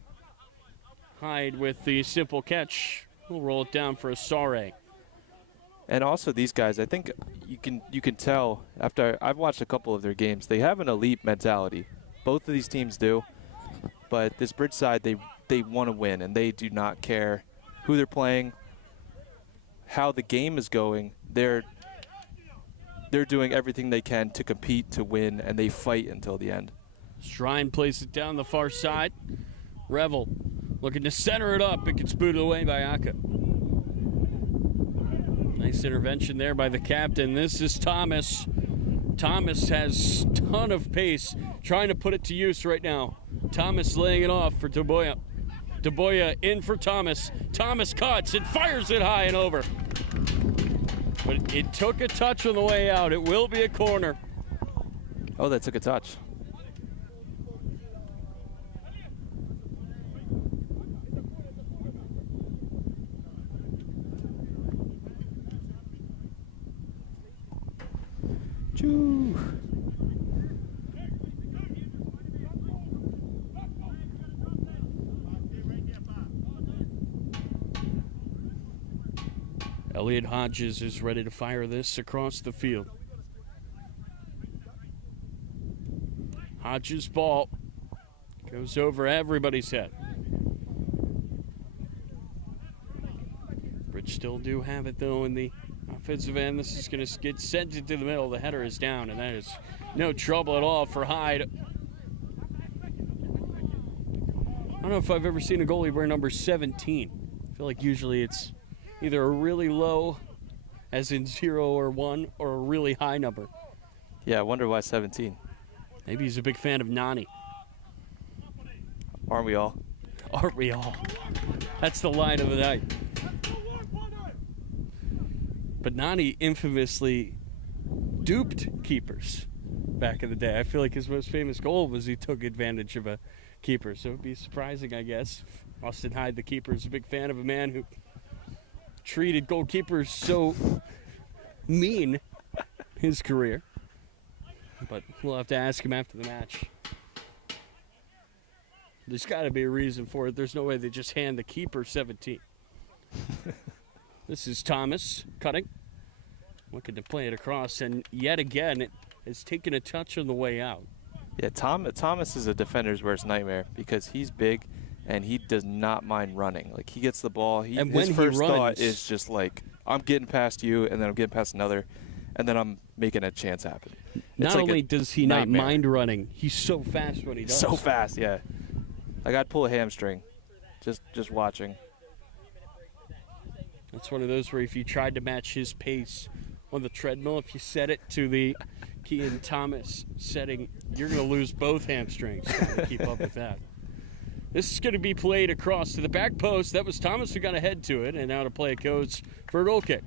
Hyde with the simple catch. We'll roll it down for a Sare. And also these guys, I think you can tell after I've watched a couple of their games, they have an elite mentality. Both of these teams do. But this Bridge side, they want to win, and they do not care who they're playing, how the game is going. They're doing everything they can to compete, to win, and they fight until the end. Shrine plays it down the far side. Revel looking to center it up. It gets booted away by Aka. Nice intervention there by the captain. This is Thomas. Thomas has a ton of pace, trying to put it to use right now. Thomas laying it off for Demboya. Demboya in for Thomas. Thomas cuts and fires it high and over. But it took a touch on the way out. It will be a corner. Oh, that took a touch. Choo. Elliot Hodges is ready to fire this across the field. Hodges' ball goes over everybody's head. Bridge still do have it, though, in the offensive end. This is going to get sent into the middle. The header is down, and that is no trouble at all for Hyde. I don't know if I've ever seen a goalie wear number 17. I feel like usually it's either a really low, as in 0 or 1, or a really high number. Yeah, I wonder why 17. Maybe he's a big fan of Nani. Aren't we all? Aren't we all? That's the line of the night. But Nani infamously duped keepers back in the day. I feel like his most famous goal was he took advantage of a keeper. So it would be surprising, I guess, if Austin Hyde, the keeper, is a big fan of a man who treated goalkeepers so mean his career. But we'll have to ask him after the match. There's got to be a reason for it. There's no way they just hand the keeper 17. This is Thomas cutting, looking to play it across, and yet again it has taken a touch on the way out. Yeah, Thomas is a defender's worst nightmare because he's big and he does not mind running. Like, he gets the ball. His first thought is just like, I'm getting past you, and then I'm getting past another, and then I'm making a chance happen. Not only does he not mind running, he's so fast when he does. So fast, yeah. Like, I'd pull a hamstring just watching. It's one of those where if you tried to match his pace on the treadmill, if you set it to the Kean Thomas setting, you're going to lose both hamstrings trying to keep up with that. This is going to be played across to the back post. That was Thomas who got ahead to it, and now to play it goes for a goal kick.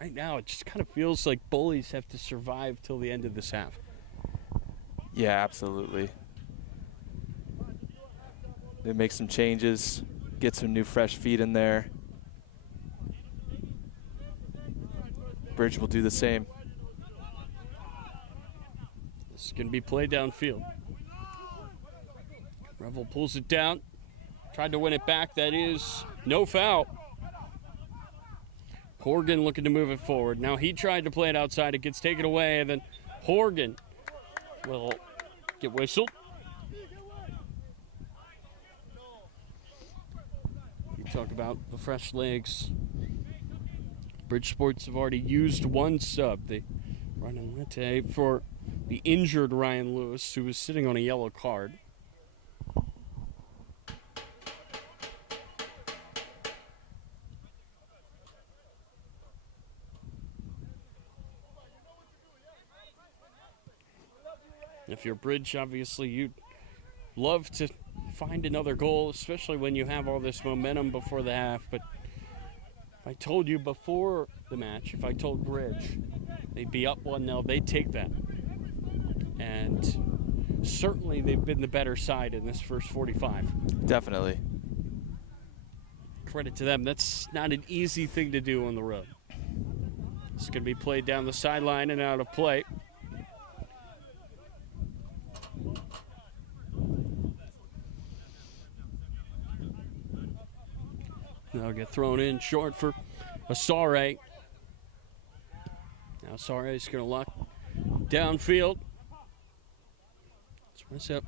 Right now, it just kind of feels like Bowleys have to survive till the end of this half. Yeah, absolutely. They make some changes, get some new fresh feet in there. Bridge will do the same. This is going to be played downfield. Revel pulls it down. Tried to win it back. That is no foul. Horgan looking to move it forward. Now he tried to play it outside. It gets taken away, and then Horgan will get whistled. You talk about the fresh legs. BRIDGESPORTS have already used one sub. They run in Lente for the injured Ryan Lewis, who was sitting on a yellow card. If you're Bridge, obviously you'd love to find another goal, especially when you have all this momentum before the half. But if I told you before the match, if I told Bridge they'd be up 1-0, they'd take that. And certainly they've been the better side in this first 45. Definitely. Credit to them. That's not an easy thing to do on the road. It's going to be played down the sideline and out of play. Now get thrown in short for Asare. Now Asare is going to lock downfield. What's up?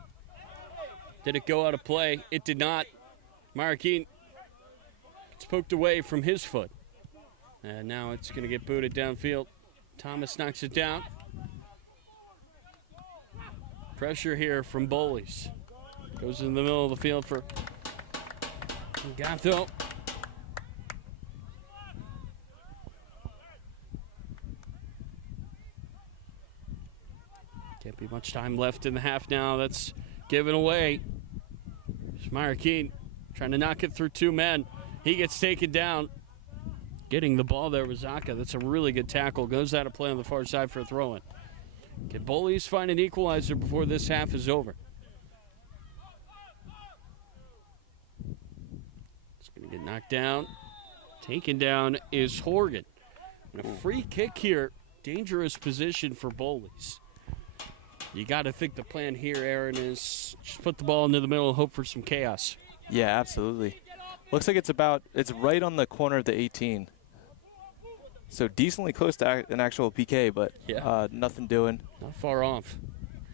Did it go out of play? It did not. Marroquin gets poked away from his foot. And now it's going to get booted downfield. Thomas knocks it down. Pressure here from Bowleys. Goes in the middle of the field for Gatho. Can't be much time left in the half now. That's given away. Marroquin trying to knock it through two men. He gets taken down. Getting the ball there was Zaka. That's a really good tackle. Goes out of play on the far side for a throw-in. Can Bowleys find an equalizer before this half is over? It's going to get knocked down. Taken down is Horgan. And a free kick here. Dangerous position for Bowleys. You got to think the plan here, Aaron, is just put the ball into the middle and hope for some chaos. Yeah, absolutely. Looks like it's right on the corner of the 18. So decently close to an actual PK, but Yeah. nothing doing. Not far off.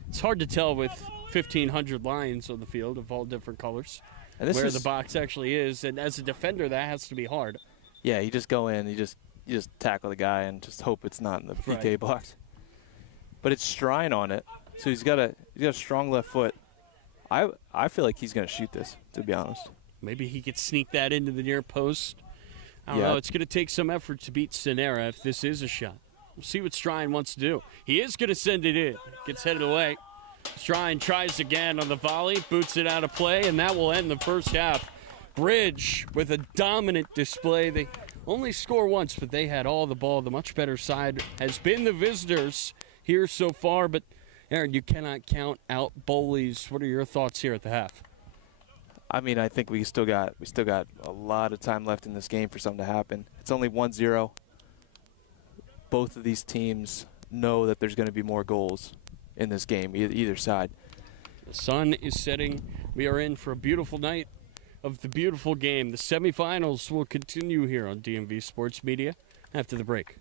It's hard to tell with 1,500 lines on the field of all different colors And this where is, the box actually is. And as a defender, that has to be hard. yeah, you just go in, you just tackle the guy and just hope it's not in the PK Right. box. But it's Strine on it, so he's got a strong left foot. I feel like he's gonna shoot this, to be honest. Maybe he could sneak that into the near post. I don't Yeah. know. It's going to take some effort to beat Sonera if this is a shot. We'll see what Strine wants to do. He is going to send it in. Gets headed away. Strine tries again on the volley, boots it out of play, and that will end the first half. Bridge with a dominant display. They only score once, but they had all the ball. The much better side has been the visitors here so far. But, Aaron, you cannot count out Bowley's. What are your thoughts here at the half? I mean, I think we still got a lot of time left in this game for something to happen. It's only 1-0. Both of these teams know that there's going to be more goals in this game, either side. The sun is setting. We are in for a beautiful night of the beautiful game. The semifinals will continue here on DMV Sports Media after the break.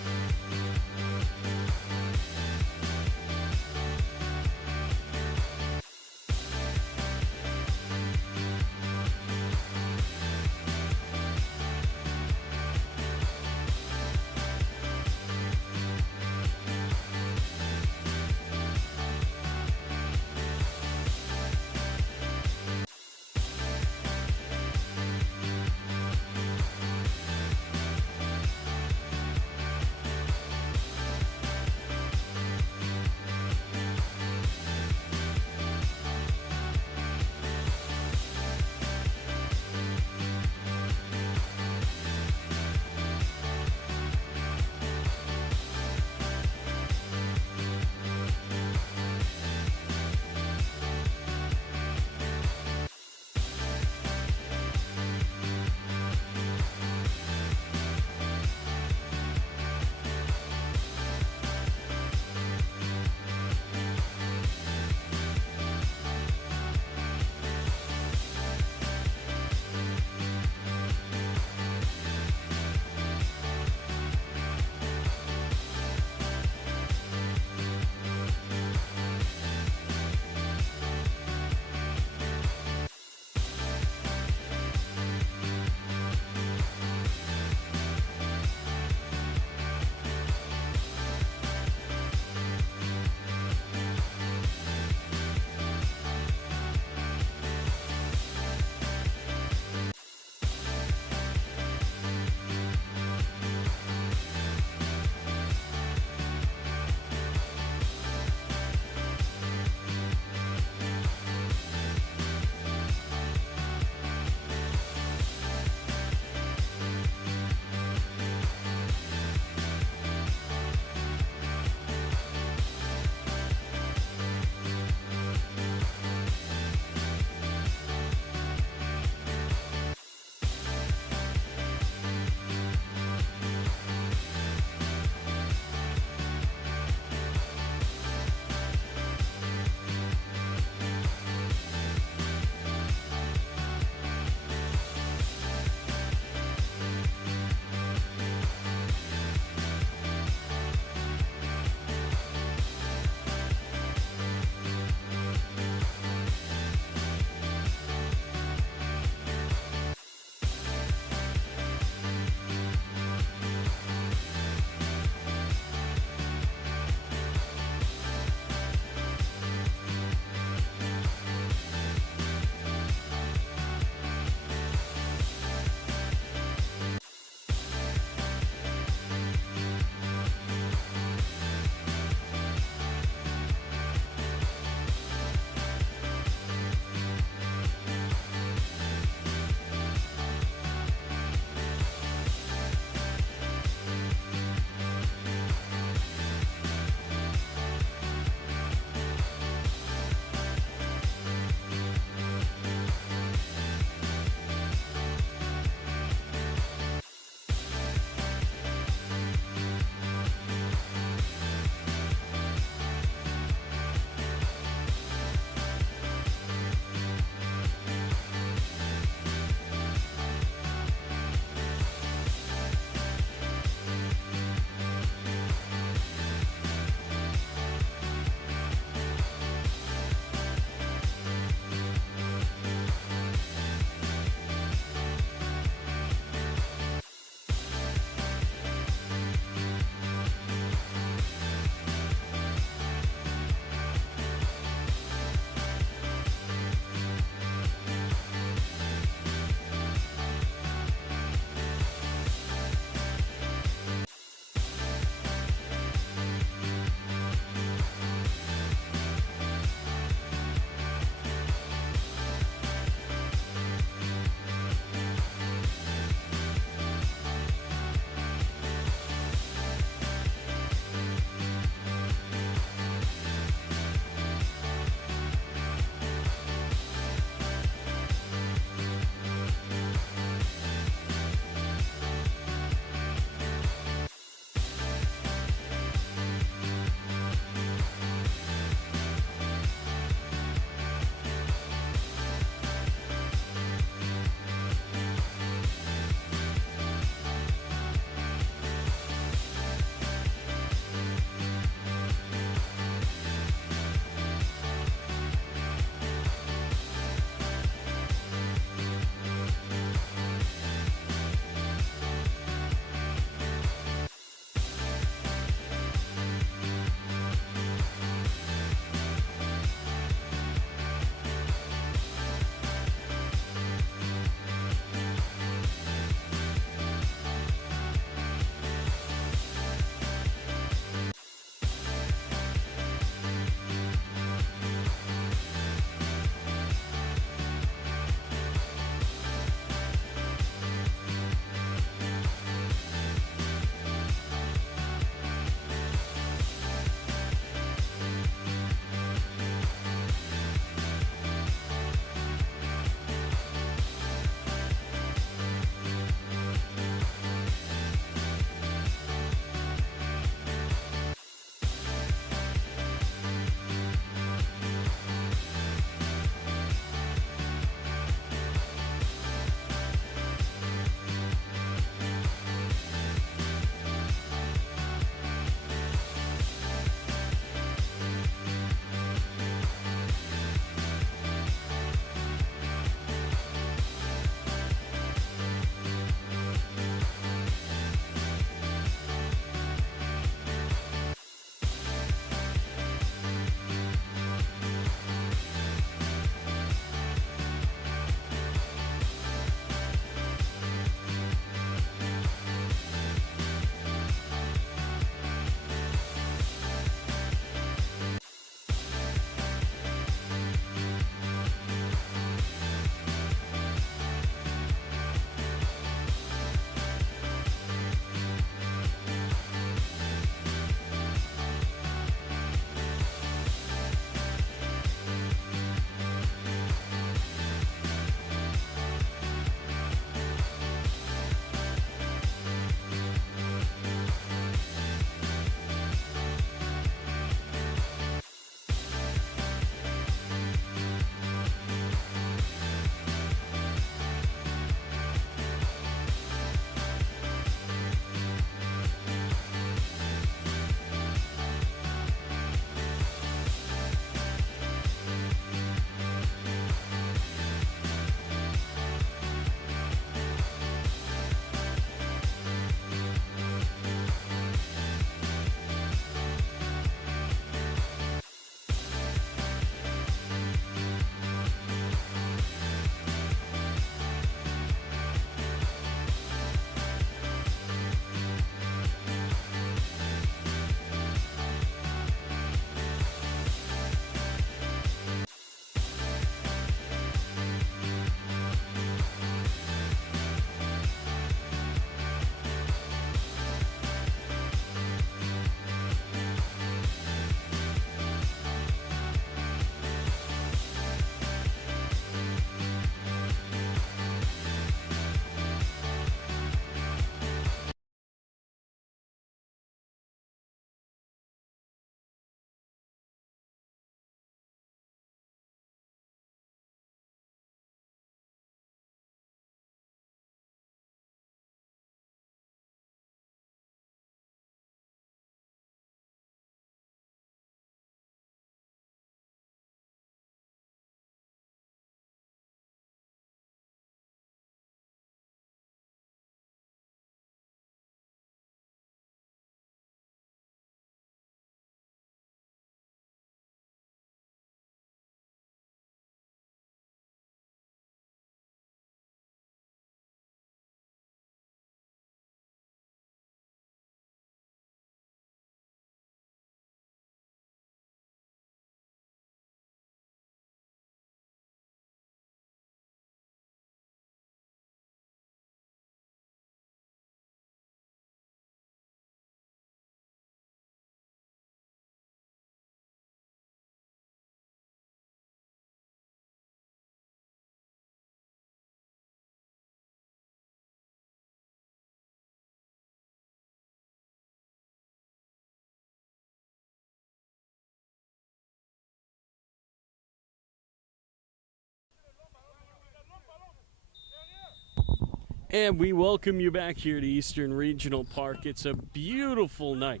And we welcome you back here to Eastern Regional Park. It's a beautiful night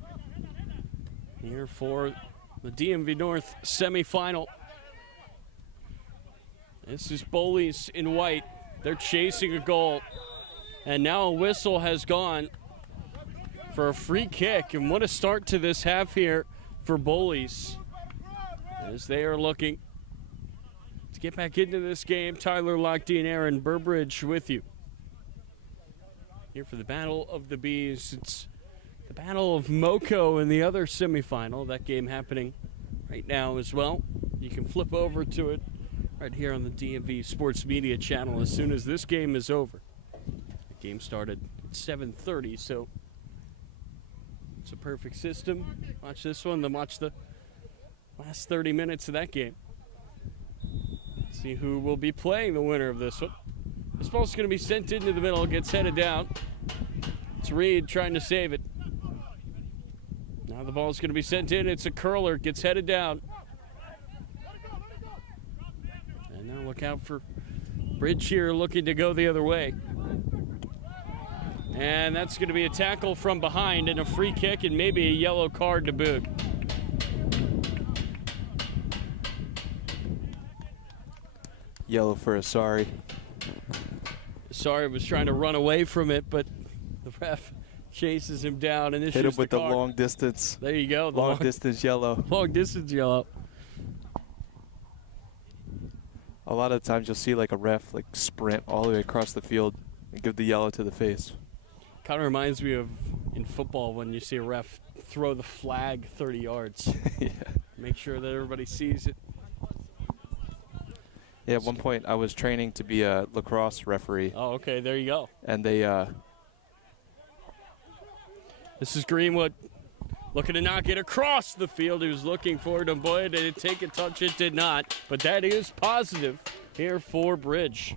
here for the DMV North semifinal. This is Bowleys in white. They're chasing a goal. And now a whistle has gone for a free kick. And what a start to this half here for Bowleys, as they are looking to get back into this game. Tyler Lochte and Aaron Burbridge with you. Here for the Battle of the Bees. It's the Battle of Moco in the other semifinal. That game happening right now as well. You can flip over to it right here on the DMV Sports Media channel as soon as this game is over. The game started at 7:30, so it's a perfect system. Watch this one, then watch the last 30 minutes of that game. See who will be playing the winner of this one. This ball's going to be sent into the middle, gets headed down. It's Reed trying to save it. Now the ball's going to be sent in. It's a curler, gets headed down. And now look out for Bridge here looking to go the other way. And that's going to be a tackle from behind and a free kick and maybe a yellow card to boot. Yellow for Asari. Asari was trying to run away from it, but the ref chases him down and issues hit him with the card. long distance. There you go. Long distance yellow. Long distance yellow. A lot of times you'll see like a ref like sprint all the way across the field and give the yellow to the face. Kind of reminds me of in football when you see a ref throw the flag 30 yards. Yeah. Make sure that everybody sees it. Yeah, at one point I was training to be a lacrosse referee. Oh, okay, there you go. And they this is Greenwood looking to knock it across the field. He was looking for it, and boy, did it take a touch. It did not. But that is positive here for Bridge.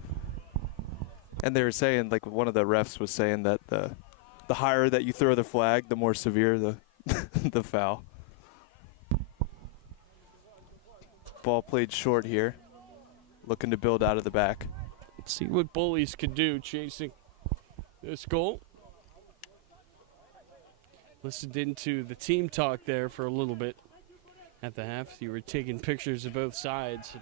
And they were saying, like one of the refs was saying that the higher that you throw the flag, the more severe the the foul. Ball played short here. Looking to build out of the back. Let's see what Bowleys could do chasing this goal. Listened into the team talk there for a little bit at the half. You were taking pictures of both sides.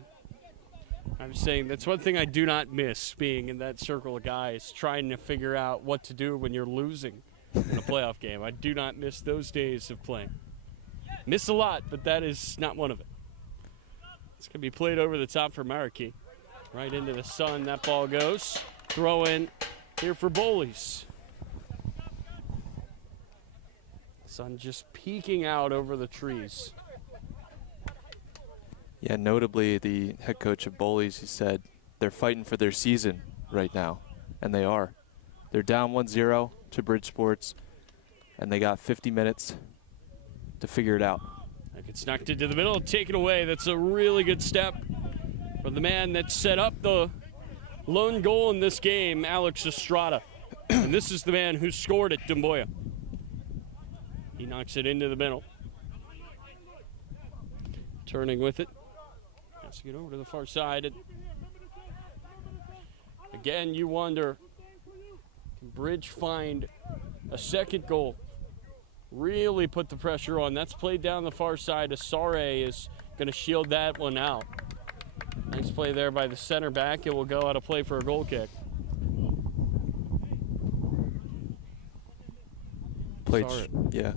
I was saying that's one thing I do not miss, being in that circle of guys, trying to figure out what to do when you're losing in a playoff game. I do not miss those days of playing. Miss a lot, but that is not one of it. It's going to be played over the top for Marikey. Right into the sun, that ball goes. Throw in here for Bowleys. Sun just peeking out over the trees. Yeah, notably the head coach of Bowleys, he said they're fighting for their season right now, and they are. They're down 1-0 to BRIDGESPORTS, and they got 50 minutes to figure it out. That gets knocked into the middle, taken away. That's a really good step for the man that set up the lone goal in this game, Alex Estrada. And this is the man who scored it, Dumboya. He knocks it into the middle. Turning with it. Has to get over to the far side. And again, you wonder, can Bridge find a second goal? Really put the pressure on. That's played down the far side. Asare is going to shield that one out. Nice play there by the center back. It will go out of play for a goal kick. Yeah.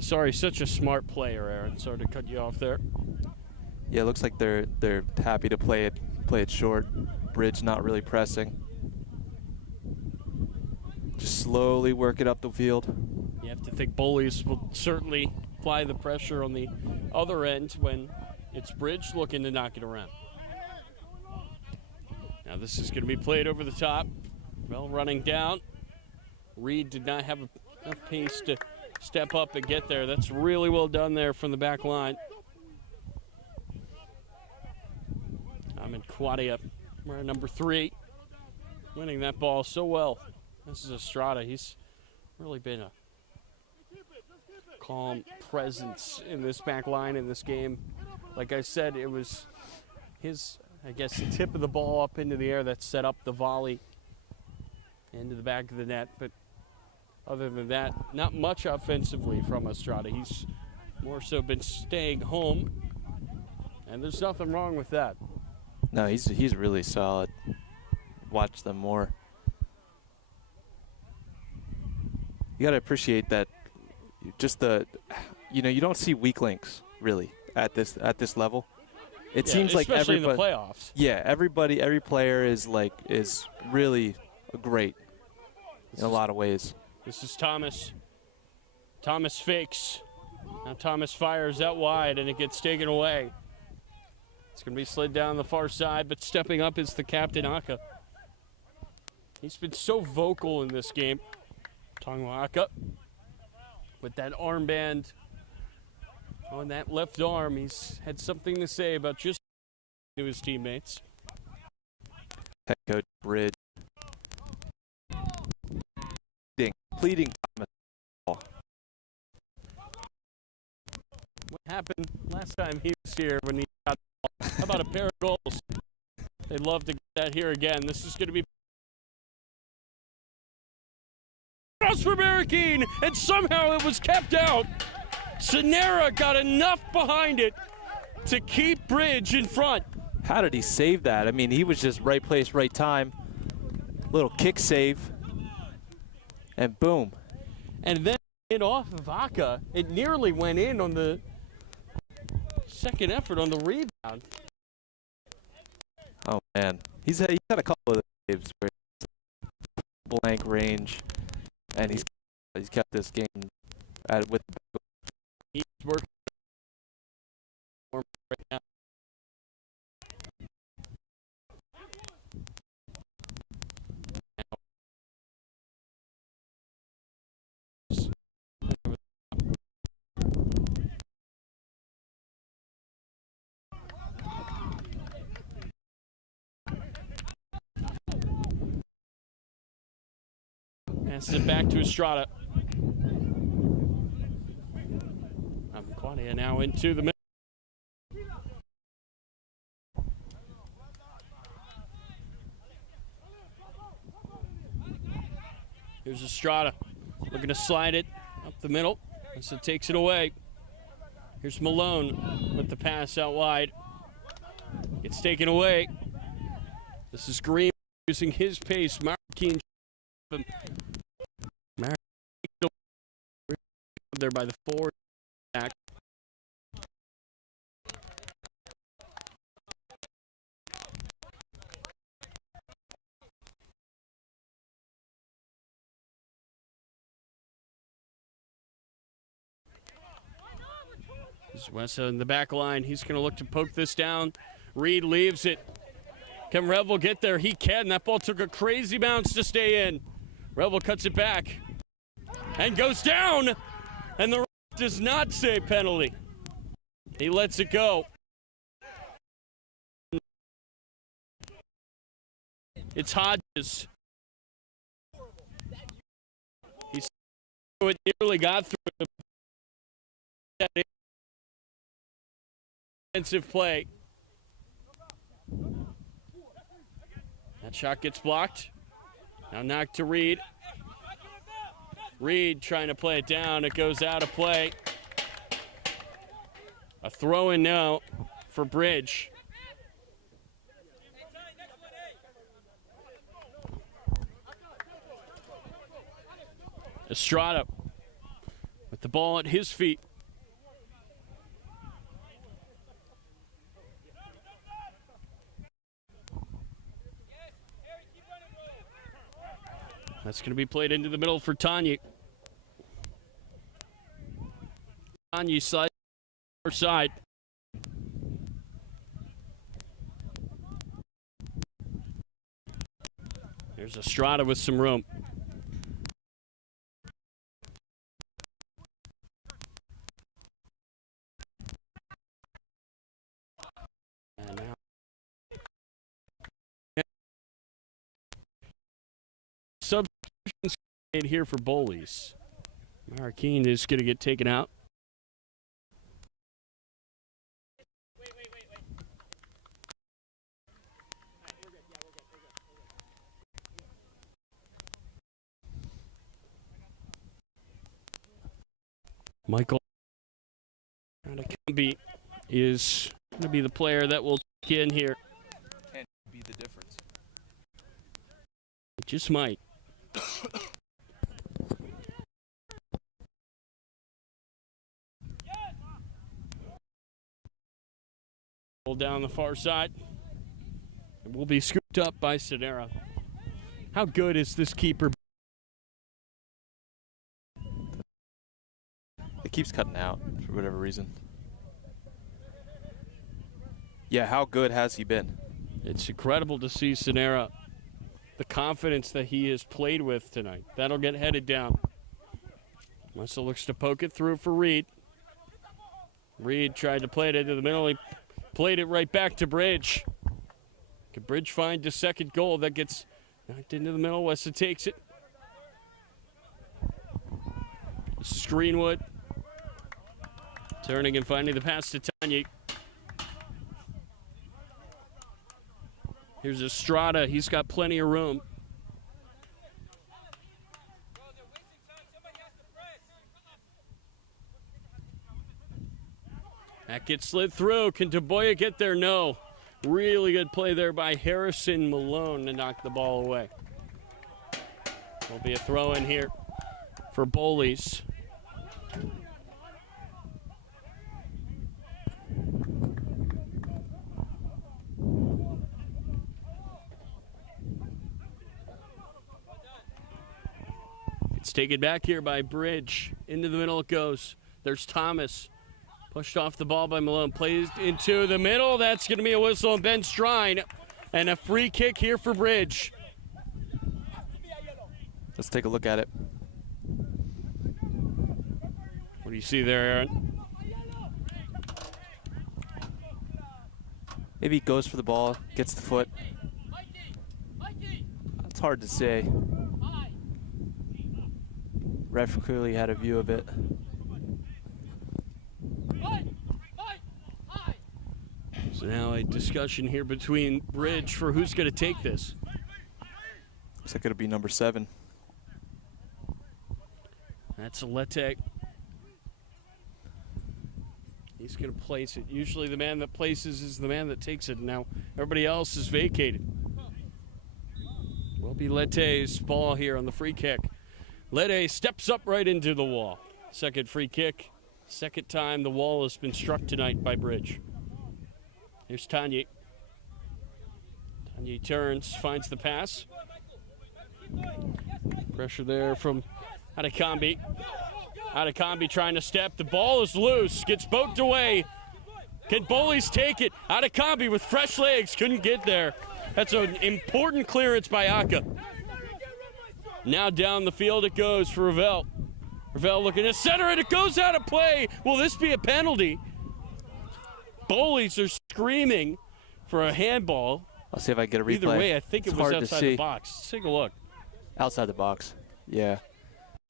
Sorry, such a smart player, Aaron. Sorry to cut you off there. Yeah, it looks like they're happy to play it short. Bridge not really pressing. Just slowly work it up the field. You have to think Bowleys will certainly apply the pressure on the other end when it's Bridge looking to knock it around. Now this is going to be played over the top. Well, running down. Reed did not have enough pace to step up and get there. That's really well done there from the back line. Ahmed Quadia, number 3, winning that ball so well. This is Estrada. He's really been a calm presence in this back line in this game. Like I said, it was his, I guess, the tip of the ball up into the air that set up the volley. into the back of the net, but other than that, not much offensively from Estrada. He's more so been staying home, and there's nothing wrong with that. No, he's really solid. Watch them more. You got to appreciate that. Just you don't see weak links really at this level. It seems like especially everybody in the playoffs. Yeah, every player is really great in a lot of ways. This is Thomas. Thomas fakes. Now Thomas fires out wide, and it gets taken away. It's going to be slid down the far side, but stepping up is the captain, Aka. He's been so vocal in this game. Tongwa Aka with that armband on that left arm. He's had something to say about just to his teammates. Head coach Bridge. Pleading Thomas. What happened last time he was here when he got the ball? How about a pair of goals? They'd love to get that here again. This is going to be cross for Marroquin, and somehow it was kept out. Sonera got enough behind it to keep Bridge in front. How did he save that? I mean, he was just right place, right time. Little kick save. And boom. And then it off of Aka. It nearly went in on the second effort on the rebound. Oh, man. He's had a couple of saves where it's blank range, and he's kept this game with. He's working right now. Passes it back to Estrada. Quadia now into the middle. Here's Estrada looking to slide it up the middle. So takes it away. Here's Malone with the pass out wide. It's taken away. This is Green using his pace. Marroquin there by the forward back. Wessa in the back line. He's going to look to poke this down. Reed leaves it. Can Revel get there? He can. That ball took a crazy bounce to stay in. Revel cuts it back and goes down. And the ref does not say penalty. He lets it go. It's Hodges. It nearly got through that defensive play. That shot gets blocked. Now knocked to Reed. Reed trying to play it down. It goes out of play. A throw in now for Bridge. Estrada with the ball at his feet. That's going to be played into the middle for Tanya. Tanya slides to her side. There's Estrada with some room. And now substitutions made here for Bowleys. Marroquin is going to get taken out. Michael Adekembe is going to be the player that will kick in here. Can't be the difference. It just might. Down the far side. It will be scooped up by Sonera. How good is this keeper? It keeps cutting out for whatever reason. Yeah, how good has he been? It's incredible to see Sonera, the confidence that he has played with tonight. That'll get headed down. Muscle looks to poke it through for Reed. Reed tried to play it into the middle. He played it right back to Bridge. Can Bridge find the second goal? That gets knocked into the middle. Wessa takes it. This is Greenwood. Turning and finding the pass to Tanya. Here's Estrada. He's got plenty of room. That gets slid through. Can Taboya get there? No. Really good play there by Harrison Malone to knock the ball away. There'll be a throw in here for Bowleys. It's taken back here by Bridge. Into the middle it goes. There's Thomas. Pushed off the ball by Malone. Plays into the middle. That's going to be a whistle on Ben Strine. And a free kick here for Bridge. Let's take a look at it. What do you see there, Aaron? Maybe he goes for the ball, gets the foot. It's hard to say. Ref clearly had a view of it. So now a discussion here between Bridge for who's going to take this. Looks like it'll be number 7. That's Lete. He's going to place it. Usually the man that places is the man that takes it. Now everybody else is vacated. Will be Lete's ball here on the free kick. Lete steps up right into the wall. Second free kick. Second time the wall has been struck tonight by Bridge. Here's Tanya. Tanya turns, finds the pass. Pressure there from Adekembe. Adekembe trying to step. The ball is loose. Gets poked away. Can Bowleys take it? Adekembe with fresh legs. Couldn't get there. That's an important clearance by Aka. Now down the field it goes for Ravel. Ravel looking to center it. It goes out of play. Will this be a penalty? Bowleys are screaming for a handball. I'll see if I can get a replay. Either way, I think it was outside the box. Let's take a look. Outside the box, yeah.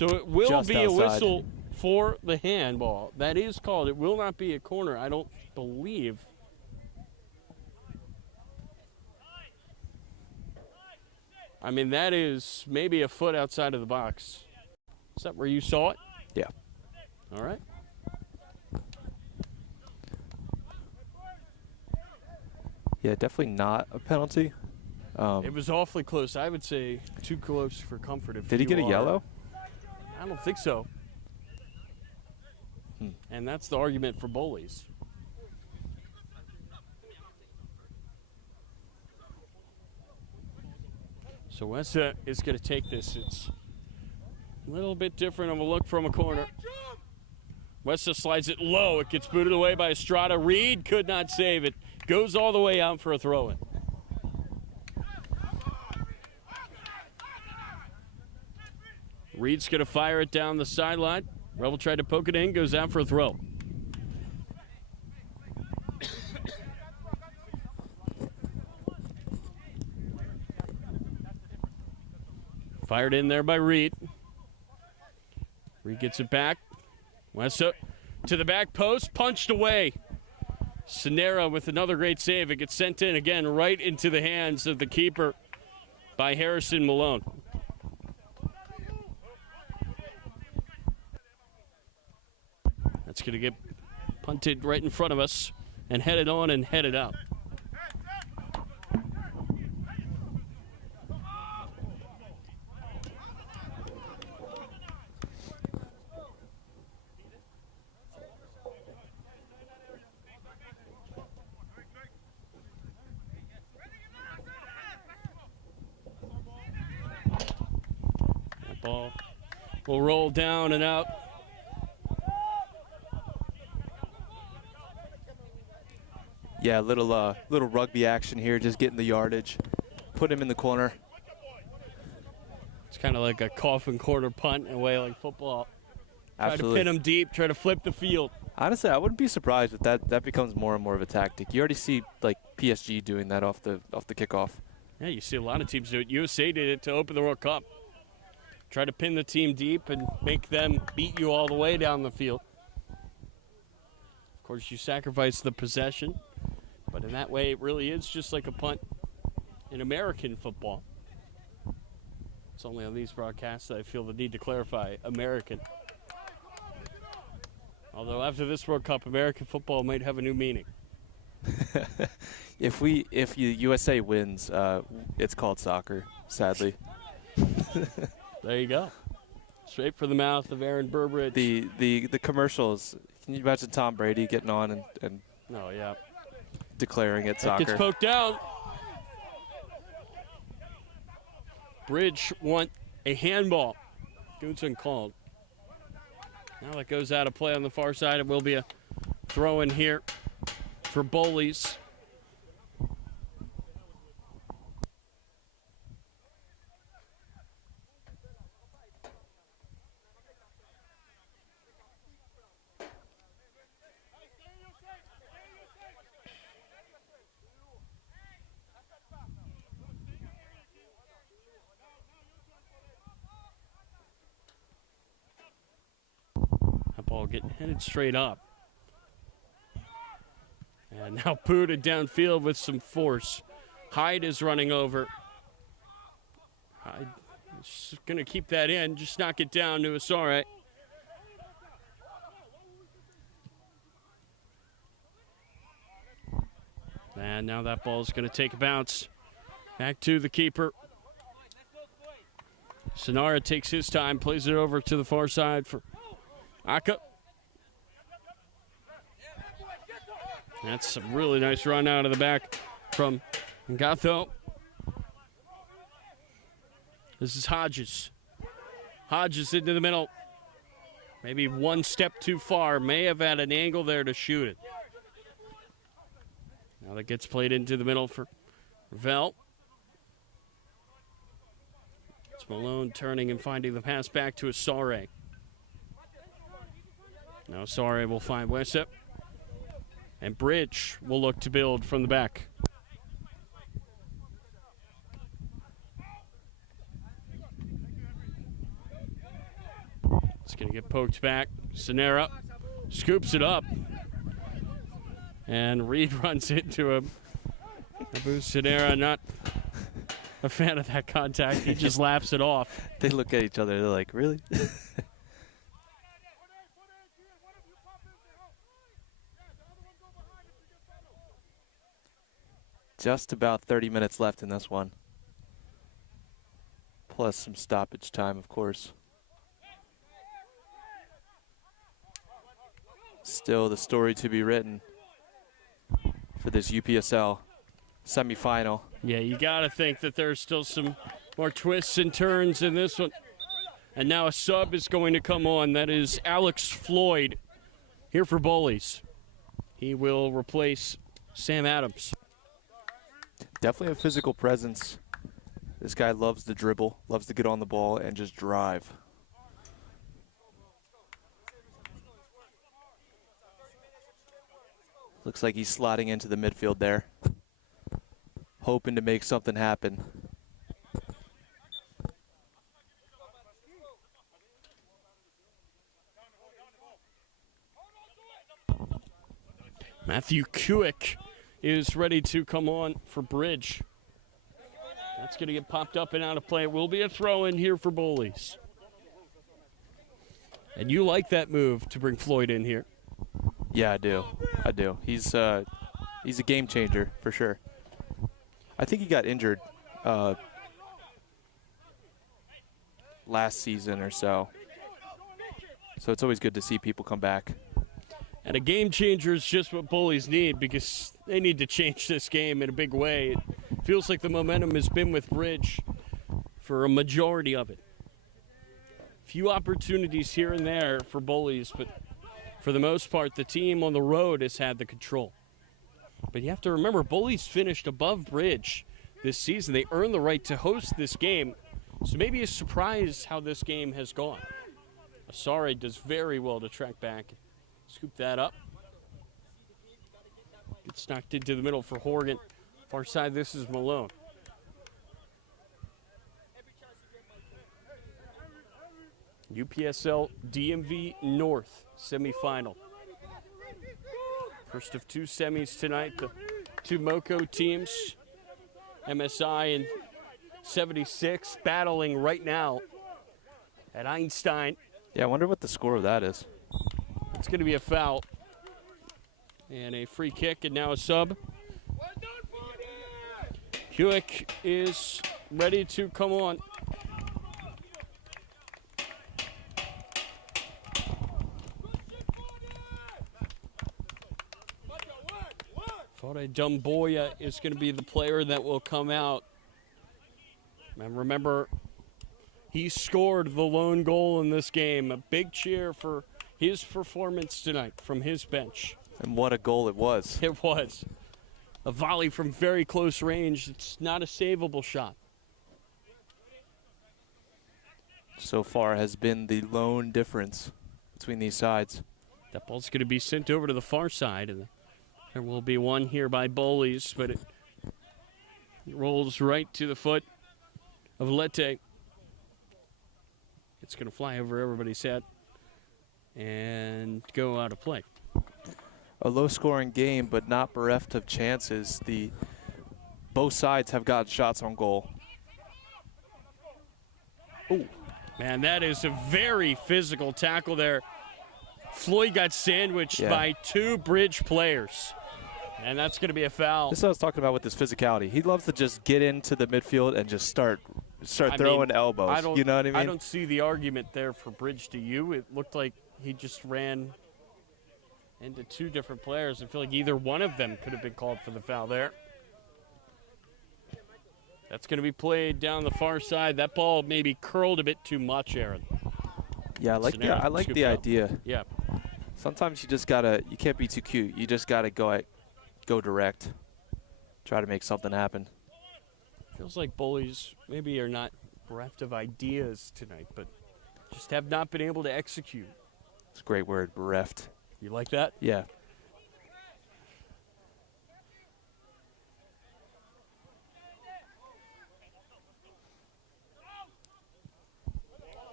So it will Just be outside. a whistle for the handball. That is called. It will not be a corner, I don't believe. I mean, that is maybe a foot outside of the box. Is that where you saw it? Yeah. All right. Yeah, definitely not a penalty. It was awfully close. I would say too close for comfort. Did he get a yellow? I don't think so. And that's the argument for Bowleys. So Wessa is going to take this. It's a little bit different of a look from a corner. Wessa slides it low. It gets booted away by Estrada. Reed could not save it. Goes all the way out for a throw-in. Reed's going to fire it down the sideline. Revel tried to poke it in, goes out for a throw. Fired in there by Reed. Reed gets it back. Wessa to the back post, punched away. Sonera with another great save. It gets sent in again right into the hands of the keeper by Harrison Malone. That's going to get punted right in front of us and headed on and headed out. That ball will roll down and out. Yeah, little rugby action here, just getting the yardage. Put him in the corner. It's kind of like a coffin corner punt in a way like football. Absolutely. Try to pin him deep, try to flip the field. Honestly, I wouldn't be surprised if that becomes more and more of a tactic. You already see like PSG doing that off the kickoff. Yeah, you see a lot of teams do it. USA did it to open the World Cup. Try to pin the team deep and make them beat you all the way down the field. Of course, you sacrifice the possession, but in that way, it really is just like a punt in American football. It's only on these broadcasts that I feel the need to clarify American. Although after this World Cup, American football might have a new meaning. If USA wins, it's called soccer, sadly. There you go. Straight for the mouth of Aaron Burbridge. The commercials. Can you imagine Tom Brady getting on and oh, yeah. declaring it That soccer? gets poked down. Bridge want a handball. Goodson called. Now that goes out of play on the far side. It will be a throw in here for Bowleys. Ball getting headed straight up. And now booted downfield with some force. Hyde is running over. Hyde is going to keep that in, just knock it down to Asare. And now that ball is going to take a bounce. Back to the keeper. Sonara takes his time, plays it over to the far side for Aka. That's a really nice run out of the back from Ngatho. This is Hodges. Hodges into the middle. Maybe one step too far. May have had an angle there to shoot it. Now that gets played into the middle for Ravel. It's Malone turning and finding the pass back to Asare. Now Asare will find Wessup. And Bridge will look to build from the back. It's going to get poked back. Sonera scoops it up. And Reed runs into him. Abu Sonera not a fan of that contact. He just laughs it off. They look at each other. They're like, really? Just about 30 minutes left in this one. Plus some stoppage time, of course. Still the story to be written for this UPSL semifinal. Yeah, you got to think that there's still some more twists and turns in this one. And now a sub is going to come on. That is Alex Floyd here for Bowleys. He will replace Sam Adams. Definitely a physical presence. This guy loves to dribble, loves to get on the ball and just drive. Looks like he's sliding into the midfield there, hoping to make something happen. Matthew Kuick is ready to come on for Bridge. That's going to get popped up and out of play. It will be a throw in here for Bowleys. And you like that move to bring Floyd in here. Yeah, I do. I do. He's a game changer for sure. I think he got injured last season or so. So it's always good to see people come back. And a game changer is just what Bowleys need, because they need to change this game in a big way. It feels like the momentum has been with Bridge for a majority of it. Few opportunities here and there for Bowleys, but for the most part, the team on the road has had the control. But you have to remember, Bowleys finished above Bridge this season. They earned the right to host this game, so maybe a surprise how this game has gone. Asare does very well to track back, scoop that up. Gets knocked into the middle for Horgan. Far side, this is Malone. UPSL DMV North semifinal. First of two semis tonight. The two MoCo teams, MSI and 76, battling right now at Einstein. Yeah, I wonder what the score of that is. It's going to be a foul and a free kick, and now a sub. Hewick is ready to come on. Fode Dumboya is going to be the player that will come out. And remember, he scored the lone goal in this game. A big cheer for his performance tonight from his bench. And what a goal it was. It was. A volley from very close range. It's not a savable shot. So far has been the lone difference between these sides. That ball's going to be sent over to the far side, and there will be one here by Bowleys, but it rolls right to the foot of Lete. It's going to fly over everybody's head and go out of play. A low-scoring game, but not bereft of chances. Both sides have got shots on goal. Oh, man, that is a very physical tackle there. Floyd got sandwiched by two Bridge players, and that's going to be a foul. This is what I was talking about with his physicality. He loves to just get into the midfield and just start throwing elbows. You know what I mean? I don't see the argument there for Bridge to you. It looked like he just ran into two different players. I feel like either one of them could have been called for the foul there. That's going to be played down the far side. That ball maybe curled a bit too much, Aaron. Yeah, I like the idea. Yeah. Sometimes you can't be too cute. You just gotta go direct. Try to make something happen. Feels like Bowleys maybe are not bereft of ideas tonight, but just have not been able to execute. It's a great word, bereft. You like that? Yeah.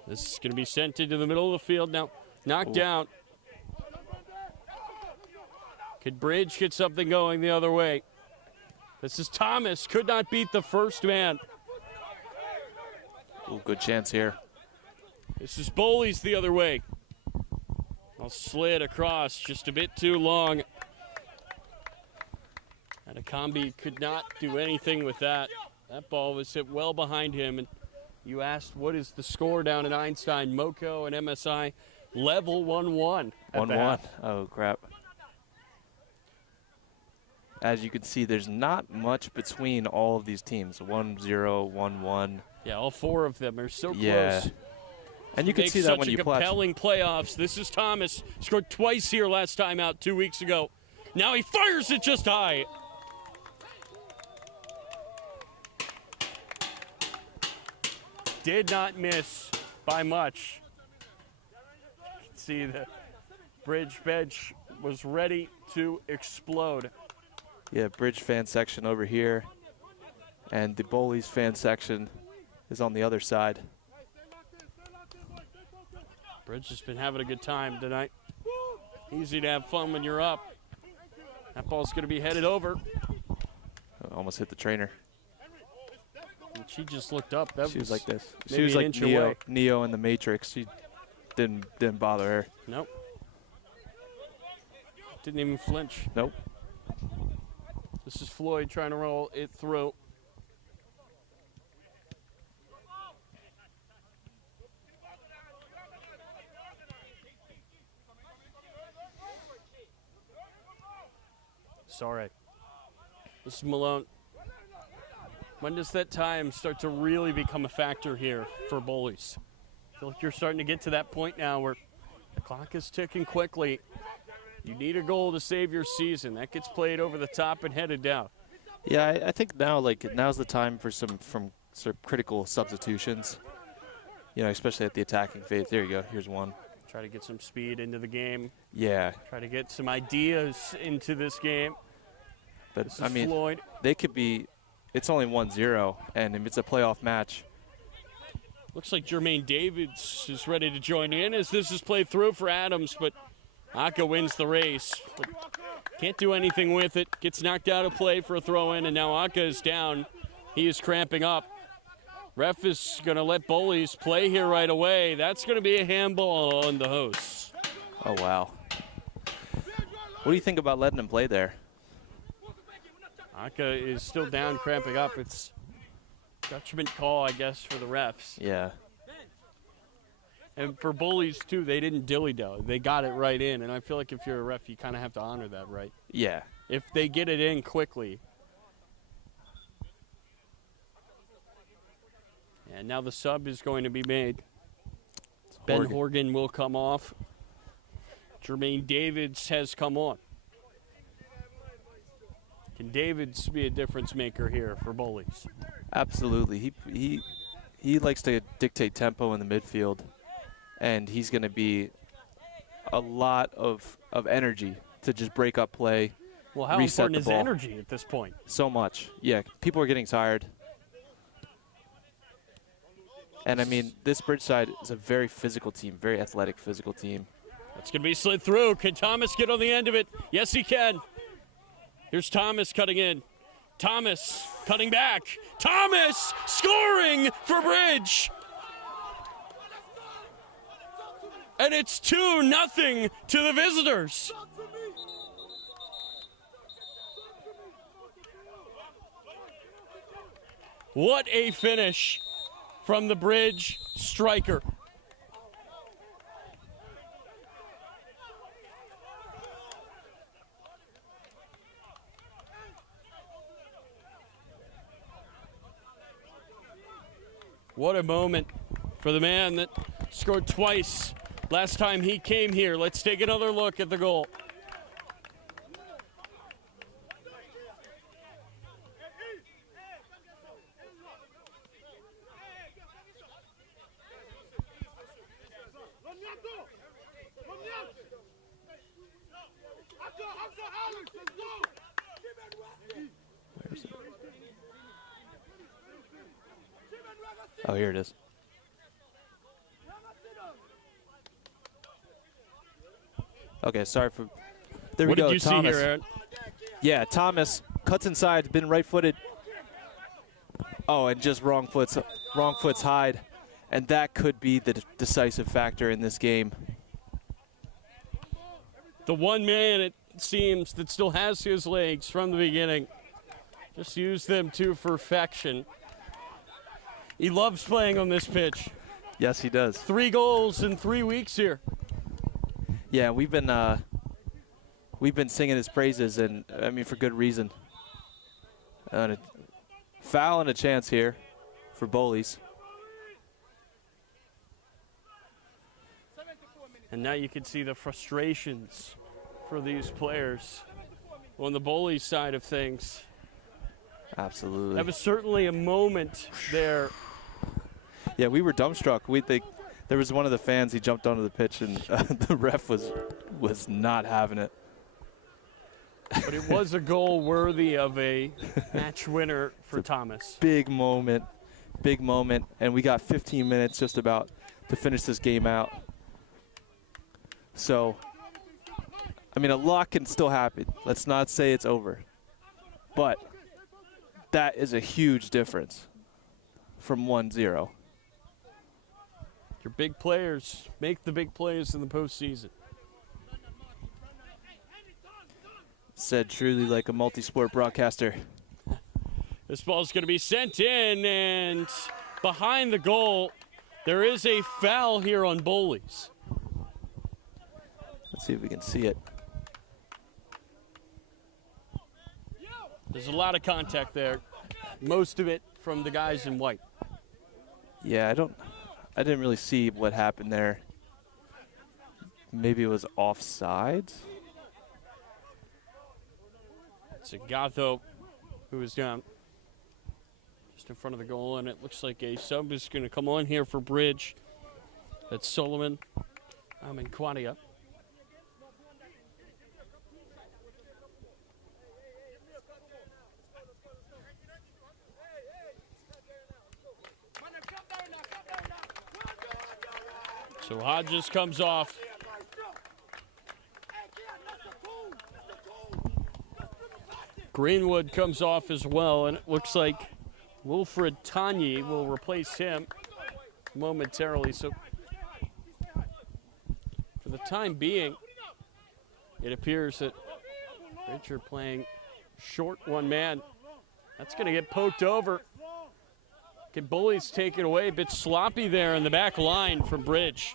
This is going to be sent into the middle of the field now. Knocked down. Could Bridge get something going the other way? This is Thomas. Could not beat the first man. Ooh, good chance here. This is Bowleys the other way. I'll slid across just a bit too long. And Akambi could not do anything with that. That ball was hit well behind him. And you asked, what is the score down at Einstein? MoCo and MSI level 1-1. 1-1. Oh, crap. As you can see, there's not much between all of these teams. 1-0, 1-1. Yeah, all four of them are so close. And you can see that when you play. Compelling playoffs. This is Thomas. Scored twice here last time out 2 weeks ago. Now he fires it just high. Did not miss by much. You can see the Bridge bench was ready to explode. Yeah, Bridge fan section over here. And the Bowleys fan section is on the other side. Bridge has been having a good time tonight. Easy to have fun when you're up. That ball's going to be headed over. Almost hit the trainer. And she just looked up. She was like this. She maybe was an like inch away. Neo in the Matrix. She didn't bother her. Nope. Didn't even flinch. Nope. This is Floyd trying to roll it through. Sorry. This is Malone. When does that time start to really become a factor here for Bowleys? I feel like you're starting to get to that point now where the clock is ticking quickly. You need a goal to save your season. That gets played over the top and headed down. Yeah, I think now, now's the time for some critical substitutions. You know, especially at the attacking phase. There you go. Here's one. Try to get some speed into the game. Yeah. Try to get some ideas into this game. But, This is Floyd. they could be – it's only 1-0, and if it's a playoff match. Looks like Jermaine Davids is ready to join in as this is played through for Adams, but Aka wins the race. But can't do anything with it. Gets knocked out of play for a throw-in, and now Aka is down. He is cramping up. Ref is going to let Bowleys play here right away. That's going to be a handball on the hosts. Oh, wow. What do you think about letting him play there? Aka is still down, cramping up. It's judgment call, I guess, for the refs. Yeah. And for Bowleys, too, they didn't dilly-dally. They got it right in, and I feel like if you're a ref, you kind of have to honor that, right? Yeah. If they get it in quickly. And now the sub is going to be made. Ben Horgan will come off. Jermaine Davids has come on. Can Davids be a difference maker here for Bowleys? Absolutely. He likes to dictate tempo in the midfield, and he's going to be a lot of energy to just break up play. Well, how important is energy at this point? So much. Yeah, people are getting tired. And, I mean, this Bridgeside is a very physical team, very athletic, physical team. That's going to be slid through. Can Thomas get on the end of it? Yes, he can. Here's Thomas cutting in. Thomas cutting back. Thomas scoring for Bridge. And it's 2-0 to the visitors. What a finish from the Bridge striker. What a moment for the man that scored twice last time he came here. Let's take another look at the goal. Oh, here it is. Okay, sorry for. There we go. What did you see here, Aaron? Yeah, Thomas cuts inside, been right-footed. Oh, and just wrong foot's hide, and that could be the decisive factor in this game. The one man, it seems, that still has his legs from the beginning. Just used them to perfection. He loves playing on this pitch. Yes, he does. 3 goals in 3 weeks here. Yeah, we've been singing his praises, and I mean for good reason. A foul and a chance here for Bowleys. And now you can see the frustrations for these players on the Bowleys side of things. Absolutely. That was certainly a moment there. Yeah, we were dumbstruck. There was one of the fans, he jumped onto the pitch, and the ref was not having it. But it was a goal worthy of a match winner for Thomas. Big moment, and we got 15 minutes just about to finish this game out. So, I mean, a lot can still happen. Let's not say it's over. But that is a huge difference from 1-0. Your big players make the big plays in the postseason. Said truly like a multi-sport broadcaster. This ball's going to be sent in, and behind the goal, there is a foul here on Bowleys. Let's see if we can see it. There's a lot of contact there, most of it from the guys in white. Yeah, I didn't really see what happened there. Maybe it was offsides. It's a Gatho who is down just in front of the goal, and it looks like a sub is going to come on here for Bridge. That's Solomon Quadia. So Hodges comes off. Greenwood comes off as well, and it looks like Wilfred Tanyi will replace him momentarily. So for the time being, it appears that Bridge are playing short one man. That's going to get poked over. Can Bowleys take it away? A bit sloppy there in the back line from Bridge.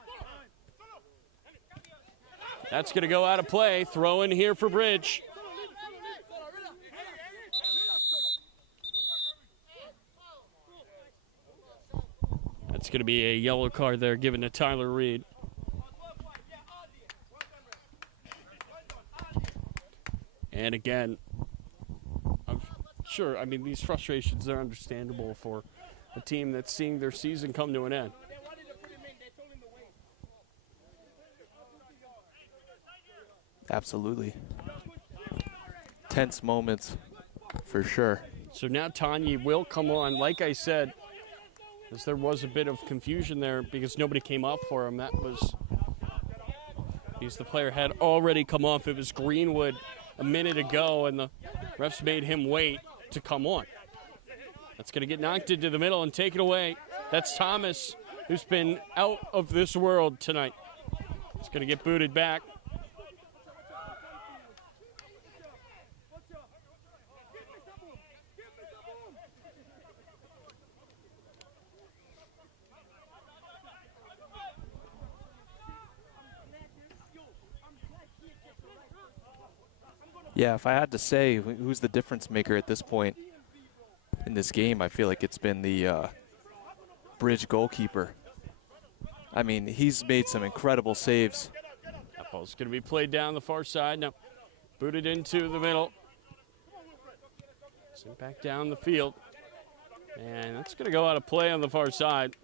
That's going to go out of play. Throw in here for Bridge. That's going to be a yellow card there given to Tyler Reed. And again, I'm sure, I mean, these frustrations are understandable for a team that's seeing their season come to an end. Absolutely. Tense moments, for sure. So now Tanyi will come on. Like I said, as there was a bit of confusion there because nobody came off for him. That was because the player had already come off. It was Greenwood a minute ago, and the refs made him wait to come on. That's going to get knocked into the middle and taken away. That's Thomas, who's been out of this world tonight. It's going to get booted back. Yeah, if I had to say who's the difference maker at this point in this game, I feel like it's been the Bridge goalkeeper. I mean, he's made some incredible saves. That ball's going to be played down the far side. Now booted into the middle. Sent back down the field. And that's going to go out of play on the far side.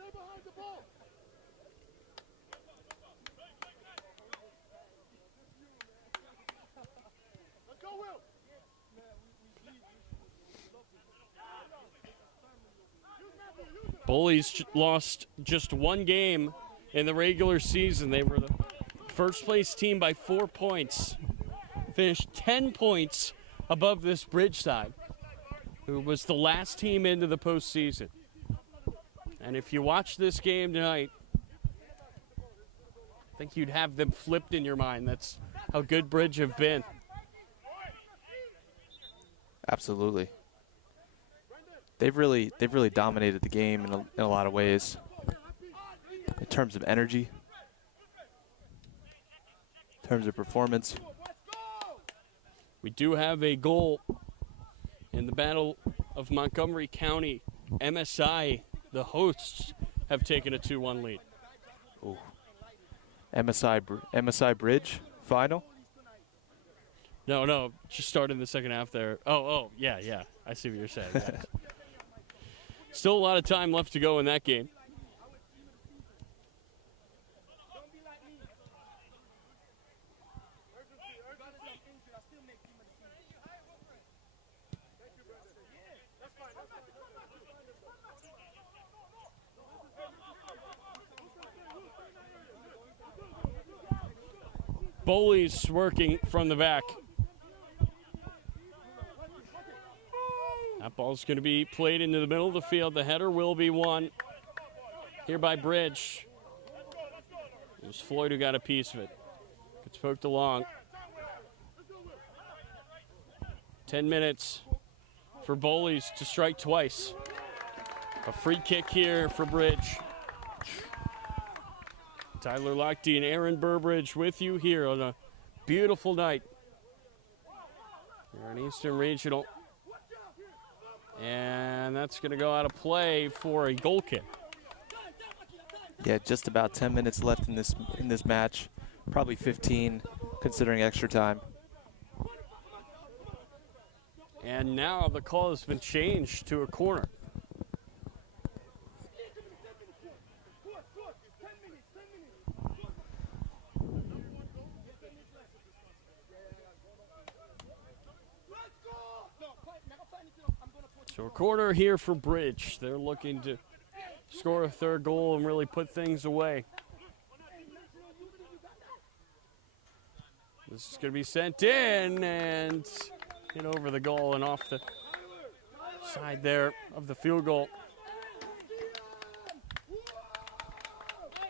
Bowleys lost just one game in the regular season. They were the first place team by 4 points. Finished 10 points above this Bridge side, who was the last team into the postseason. And if you watch this game tonight, I think you'd have them flipped in your mind. That's how good Bridge have been. Absolutely. They've really dominated the game in a lot of ways. In terms of energy, in terms of performance. We do have a goal in the Battle of Montgomery County. MSI, the hosts, have taken a 2-1 lead. Ooh. MSI Bridge final? No, just started in the second half there. Oh, yeah. I see what you're saying. Still a lot of time left to go in that game. Bowleys working from the back. That ball's going to be played into the middle of the field. The header will be won here by Bridge. It was Floyd who got a piece of it. Gets poked along. 10 minutes for Bowleys to strike twice. A free kick here for Bridge. Tyler Lochte and Aaron Burbridge with you here on a beautiful night. Here in Eastern Regional. And that's going to go out of play for a goal kick. Yeah, just about 10 minutes left in this match. Probably 15 considering extra time. And now the call has been changed to a corner. So a corner here for Bridge. They're looking to score a third goal and really put things away. This is going to be sent in and hit over the goal and off the side there of the field goal.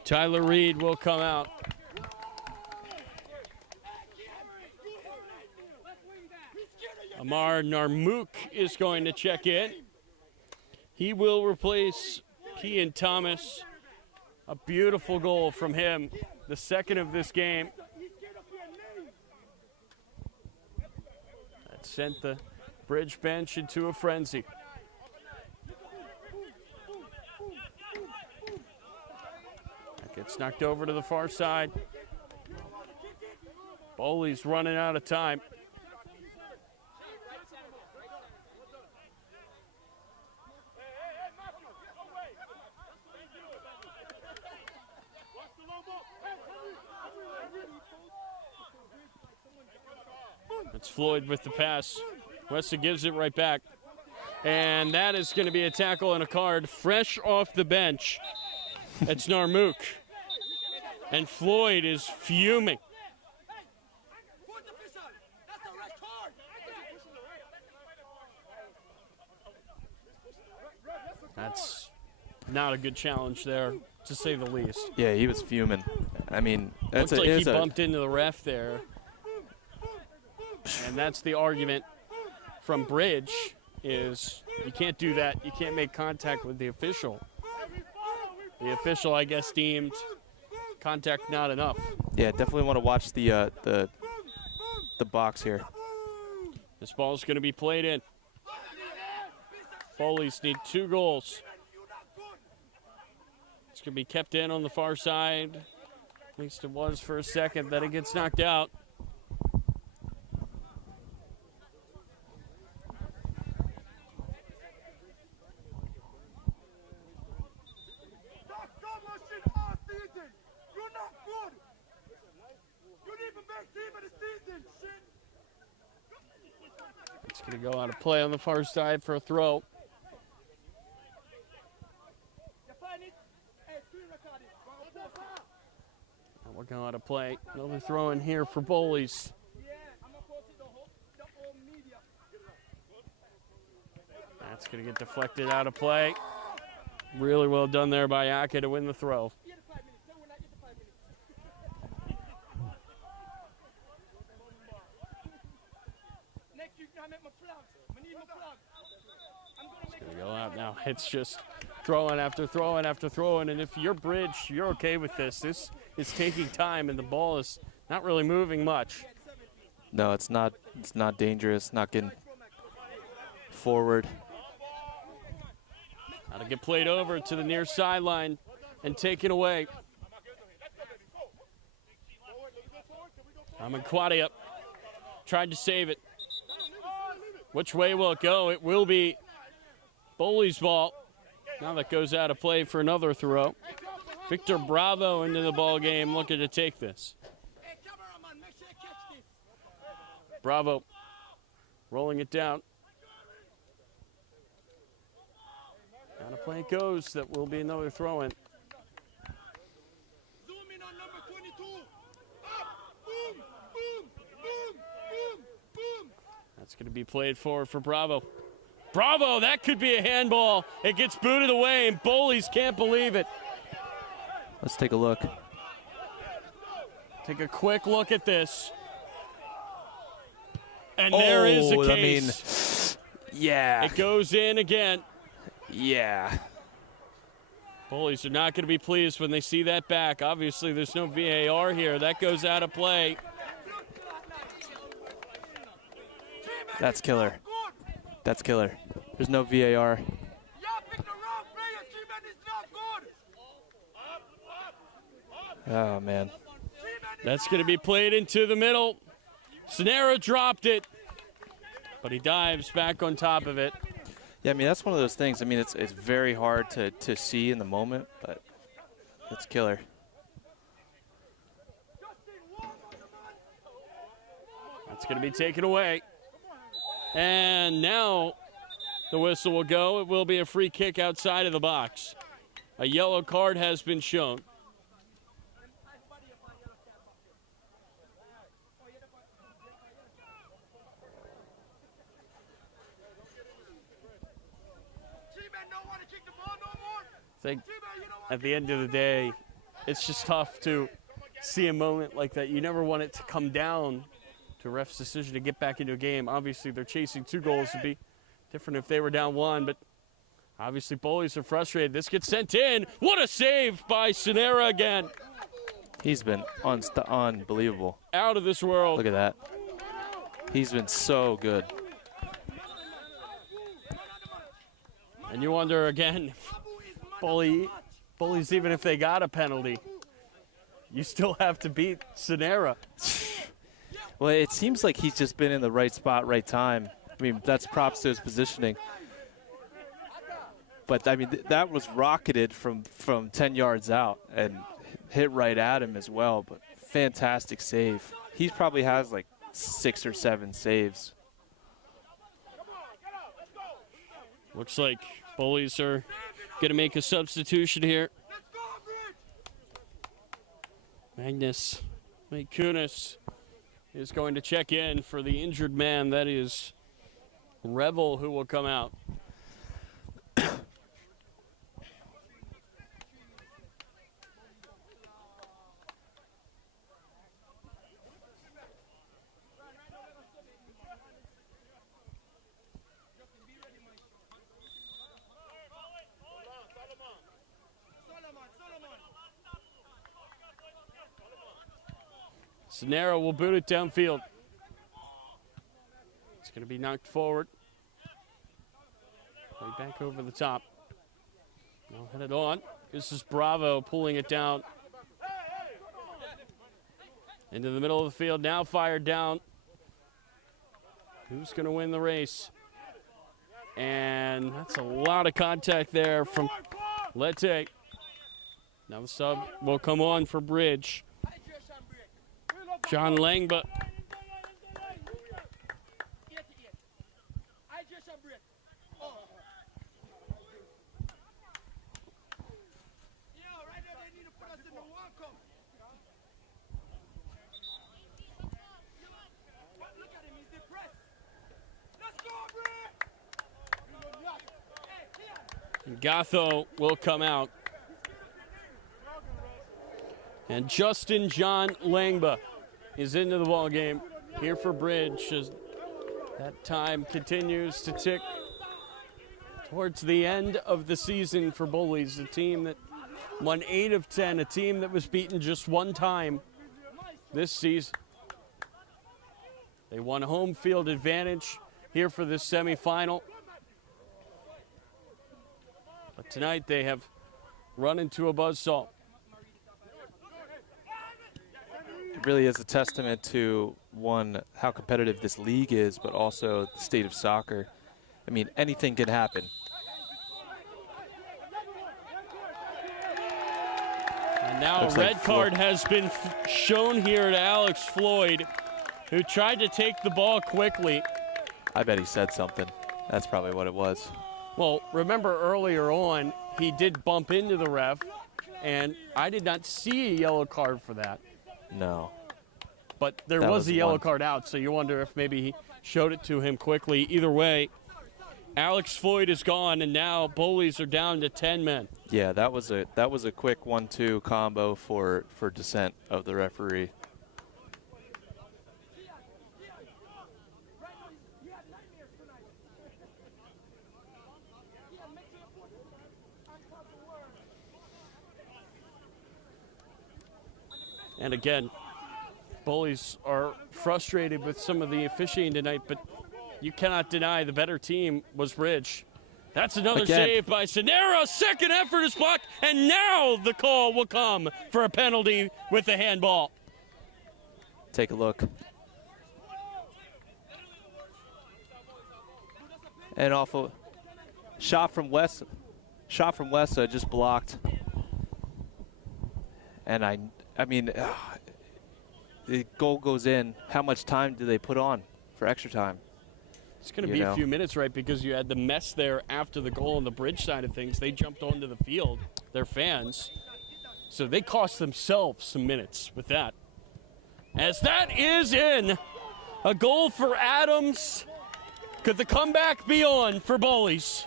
Tyler Reed will come out. Amar Narmook is going to check in. He will replace Kean Thomas. A beautiful goal from him, the second of this game. That sent the Bridge bench into a frenzy. That gets knocked over to the far side. Bowley's running out of time. It's Floyd with the pass. Westa gives it right back. And that is going to be a tackle and a card fresh off the bench. It's Narmook. And Floyd is fuming. That's not a good challenge there, to say the least. Yeah, he was fuming. I mean, looks like he bumped into the ref there. And that's the argument from Bridge is you can't do that. You can't make contact with the official. The official, I guess, deemed contact not enough. Yeah, definitely want to watch the box here. This ball's going to be played in. Bowleys need 2 goals. It's going to be kept in on the far side. At least it was for a second. Then it gets knocked out. It's going to go out of play on the far side for a throw. And we're going out of play. Another throw in here for Bowleys. That's going to get deflected out of play. Really well done there by Aka to win the throw. It's going to go out now. It's just throwing after throwing after throwing. And if you're Bridge, you're okay with this. This is taking time, and the ball is not really moving much. No, it's not dangerous, not getting forward. Got to get played over to the near sideline and taken away. Amanquadia tried to save it. Which way will it go? It will be Bowley's ball. Now that goes out of play for another throw. Victor Bravo into the ball game, looking to take this. Bravo rolling it down. Out of play it goes. That will be another throw in. That's going to be played forward for Bravo. Bravo, that could be a handball. It gets booted away, and Bowleys can't believe it. Let's take a look. Take a quick look at this. And there is a case. I mean, yeah. It goes in again. Yeah. Bullies are not going to be pleased when they see that back. Obviously, there's no VAR here. That goes out of play. That's killer. That's killer. There's no VAR. Oh, man. That's going to be played into the middle. Sonera dropped it, but he dives back on top of it. Yeah, I mean, that's one of those things. I mean, it's very hard to see in the moment, but it's killer. That's going to be taken away. And now the whistle will go. It will be a free kick outside of the box. A yellow card has been shown. I think at the end of the day, it's just tough to see a moment like that. You never want it to come down to a ref's decision to get back into a game. Obviously, they're chasing 2 goals. It'd be different if they were down 1, but obviously, Bowleys are frustrated. This gets sent in. What a save by Sonera again. He's been unbelievable. Out of this world. Look at that. He's been so good. And you wonder again, Bowleys, even if they got a penalty, you still have to beat Sonera. Well, it seems like he's just been in the right spot, right time. I mean, that's props to his positioning. But, I mean, that was rocketed from 10 yards out and hit right at him as well. But fantastic save. He probably has like 6 or 7 saves. Looks like Bowleys are going to make a substitution here. Magnus Kunis is going to check in for the injured man. That is Revel, who will come out. Sonera will boot it downfield. It's going to be knocked forward. Right back over the top. Now head it on. This is Bravo pulling it down. Into the middle of the field. Now fired down. Who's going to win the race? And that's a lot of contact there from Lete. Now the sub will come on for Bridge. John Langba. Gatho will come out. And Justin John Langba is into the ball game here for Bridge as that time continues to tick towards the end of the season for Bowleys, a team that won 8 of 10, a team that was beaten just 1 time this season. They won home field advantage here for this semifinal. But tonight they have run into a buzzsaw. It really is a testament to, one, how competitive this league is, but also the state of soccer. I mean, anything can happen. And now a red card has been shown here to Alex Floyd, who tried to take the ball quickly. I bet he said something. That's probably what it was. Well, remember earlier on, he did bump into the ref, and I did not see a yellow card for that. No. But there was a yellow card out, so you wonder if maybe he showed it to him quickly. Either way, Alex Floyd is gone, and now Bowleys are down to 10 men. Yeah, that was a quick 1-2 combo for dissent of the referee. And again, Bowleys are frustrated with some of the officiating tonight, but you cannot deny the better team was Bridge. That's another save by Sonera. Second effort is blocked, and now the call will come for a penalty with the handball. Take a look. And awful shot from West. Shot from West just blocked. And I mean, the goal goes in. How much time do they put on for extra time? It's going to be a few minutes, right, because you had the mess there after the goal on the Bridge side of things. They jumped onto the field, their fans. So they cost themselves some minutes with that. As that is in, a goal for Adams. Could the comeback be on for Bowleys?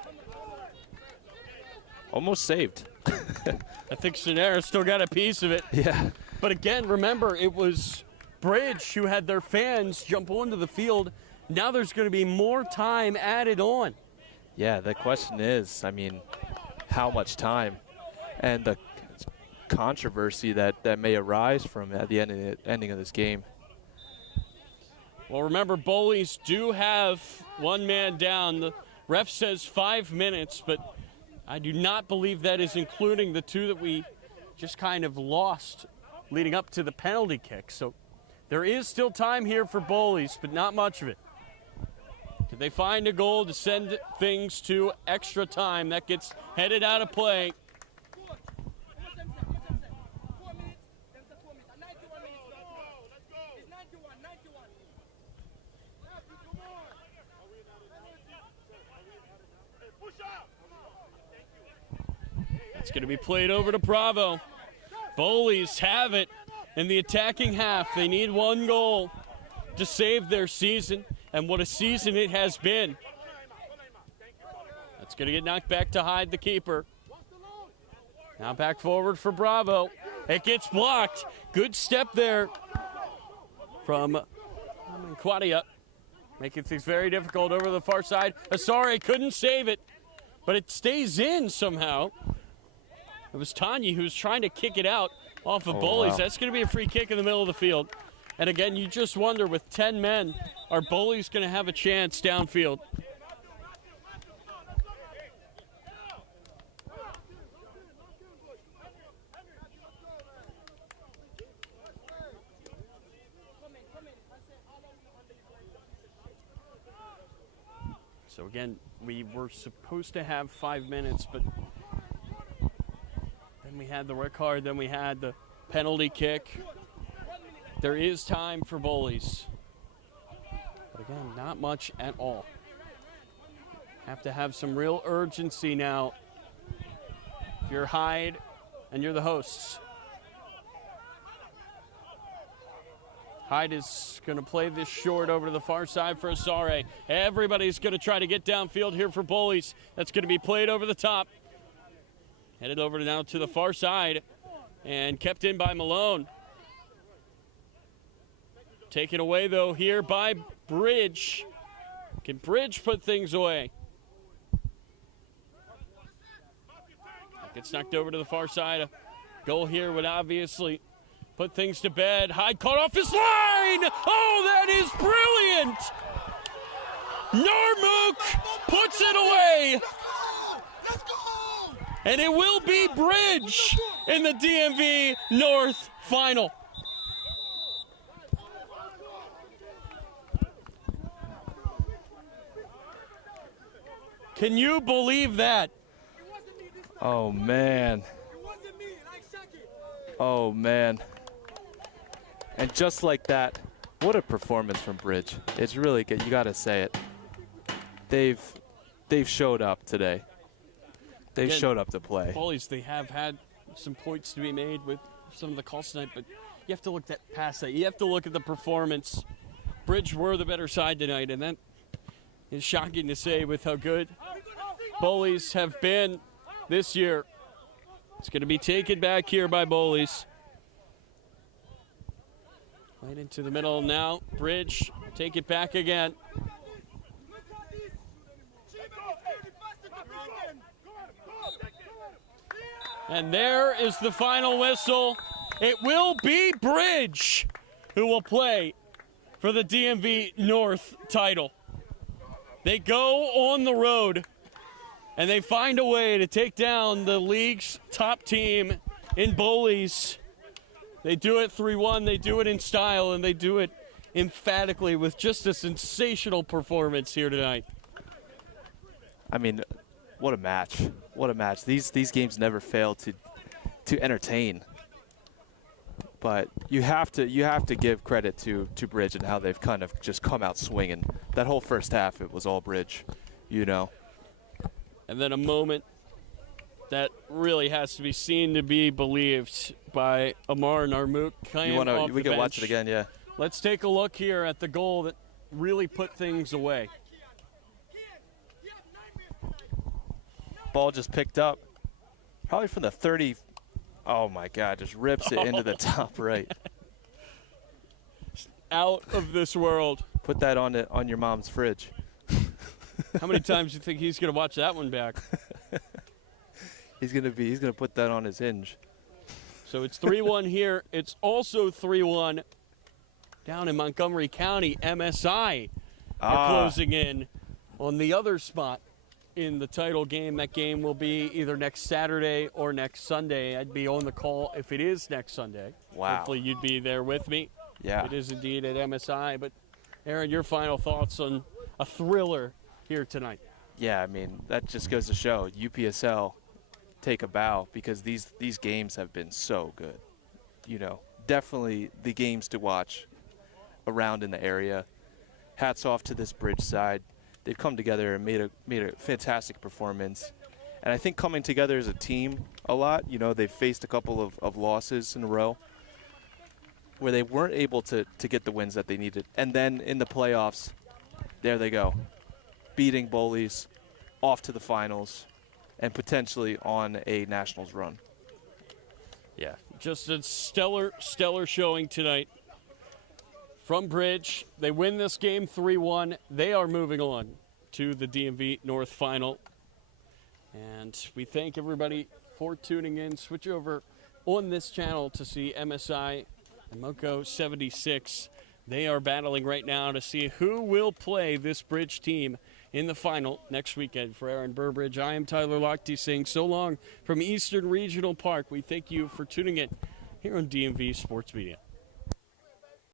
Almost saved. I think Sonera still got a piece of it. Yeah. But again, remember, it was Bridge who had their fans jump onto the field. Now there's going to be more time added on. Yeah, the question is, I mean, how much time? And the controversy that may arise from at the ending of this game. Well, remember, Bowleys do have one man down. The ref says 5 minutes, but I do not believe that is including the two that we just kind of lost leading up to the penalty kick. So there is still time here for Bowleys, but not much of it. Can they find a goal to send things to extra time? That gets headed out of play. It's going to be played over to Bravo. Bowleys have it in the attacking half. They need one goal to save their season, and what a season it has been. That's going to get knocked back to Hyde, the keeper. Now back forward for Bravo. It gets blocked. Good step there from Quadia, making things very difficult over the far side. Asare couldn't save it, but it stays in somehow. It was Tanya who was trying to kick it out off of Bowleys. Wow. That's going to be a free kick in the middle of the field. And again, you just wonder, with 10 men, are Bowleys going to have a chance downfield? So again, we were supposed to have 5 minutes, but then we had the red card, then we had the penalty kick. There is time for Bowleys. But again, not much at all. Have to have some real urgency now if you're Hyde and you're the hosts. Hyde is going to play this short over to the far side for Asare. Everybody's going to try to get downfield here for Bowleys. That's going to be played over the top. Headed over now to the far side and kept in by Malone. Taken away, though, here by Bridge. Can Bridge put things away? Gets knocked over to the far side. A goal here would obviously put things to bed. Hyde caught off his line! Oh, that is brilliant! Narmook puts it away! And it will be Bridge in the DMV North final. Can you believe that? Oh, man. Oh, man. And just like that, what a performance from Bridge. It's really good. You got to say it. They've showed up today. They showed up to play. Bowleys, they have had some points to be made with some of the calls tonight, but you have to look past that. You have to look at the performance. Bridge were the better side tonight, and that is shocking to say with how good Bowleys have been this year. It's going to be taken back here by Bowleys. Right into the middle now. Bridge, take it back again. And there is the final whistle. It will be Bridge who will play for the DMV North title. They go on the road, and they find a way to take down the league's top team in Bowleys. They do it 3-1, they do it in style, and they do it emphatically with just a sensational performance here tonight. I mean, what a match. What a match. These games never fail to entertain. But you have to give credit to Bridge and how they've kind of just come out swinging. That whole first half, it was all Bridge, you know. And then a moment that really has to be seen to be believed by Amar Narmouk. We can watch it again, yeah. Let's take a look here at the goal that really put things away. Ball just picked up, probably from the 30. Oh my God, just rips it into the top right. Out of this world. Put that on your mom's fridge. How many times do you think he's going to watch that one back? He's gonna put that on his hinge. So it's 3-1 here. It's also 3-1 down in Montgomery County. MSI are closing in on the other spot in the title game. That game will be either next Saturday or next Sunday. I'd be on the call if it is next Sunday. Wow. Hopefully you'd be there with me. Yeah. It is indeed at MSI. But, Aaron, your final thoughts on a thriller here tonight? Yeah, I mean, that just goes to show UPSL take a bow because these games have been so good. You know, definitely the games to watch around in the area. Hats off to this Bridge side. They've come together and made a fantastic performance. And I think coming together as a team a lot, you know, they've faced a couple of losses in a row where they weren't able to get the wins that they needed. And then in the playoffs, there they go, beating Bowleys, off to the finals, and potentially on a nationals run. Yeah, just a stellar showing tonight from Bridge. They win this game 3-1. They are moving on to the DMV North Final. And we thank everybody for tuning in. Switch over on this channel to see MSI and Moco 76. They are battling right now to see who will play this Bridge team in the final next weekend. For Aaron Burbridge, I am Tyler Lochte saying so long from Eastern Regional Park. We thank you for tuning in here on DMV Sports Media.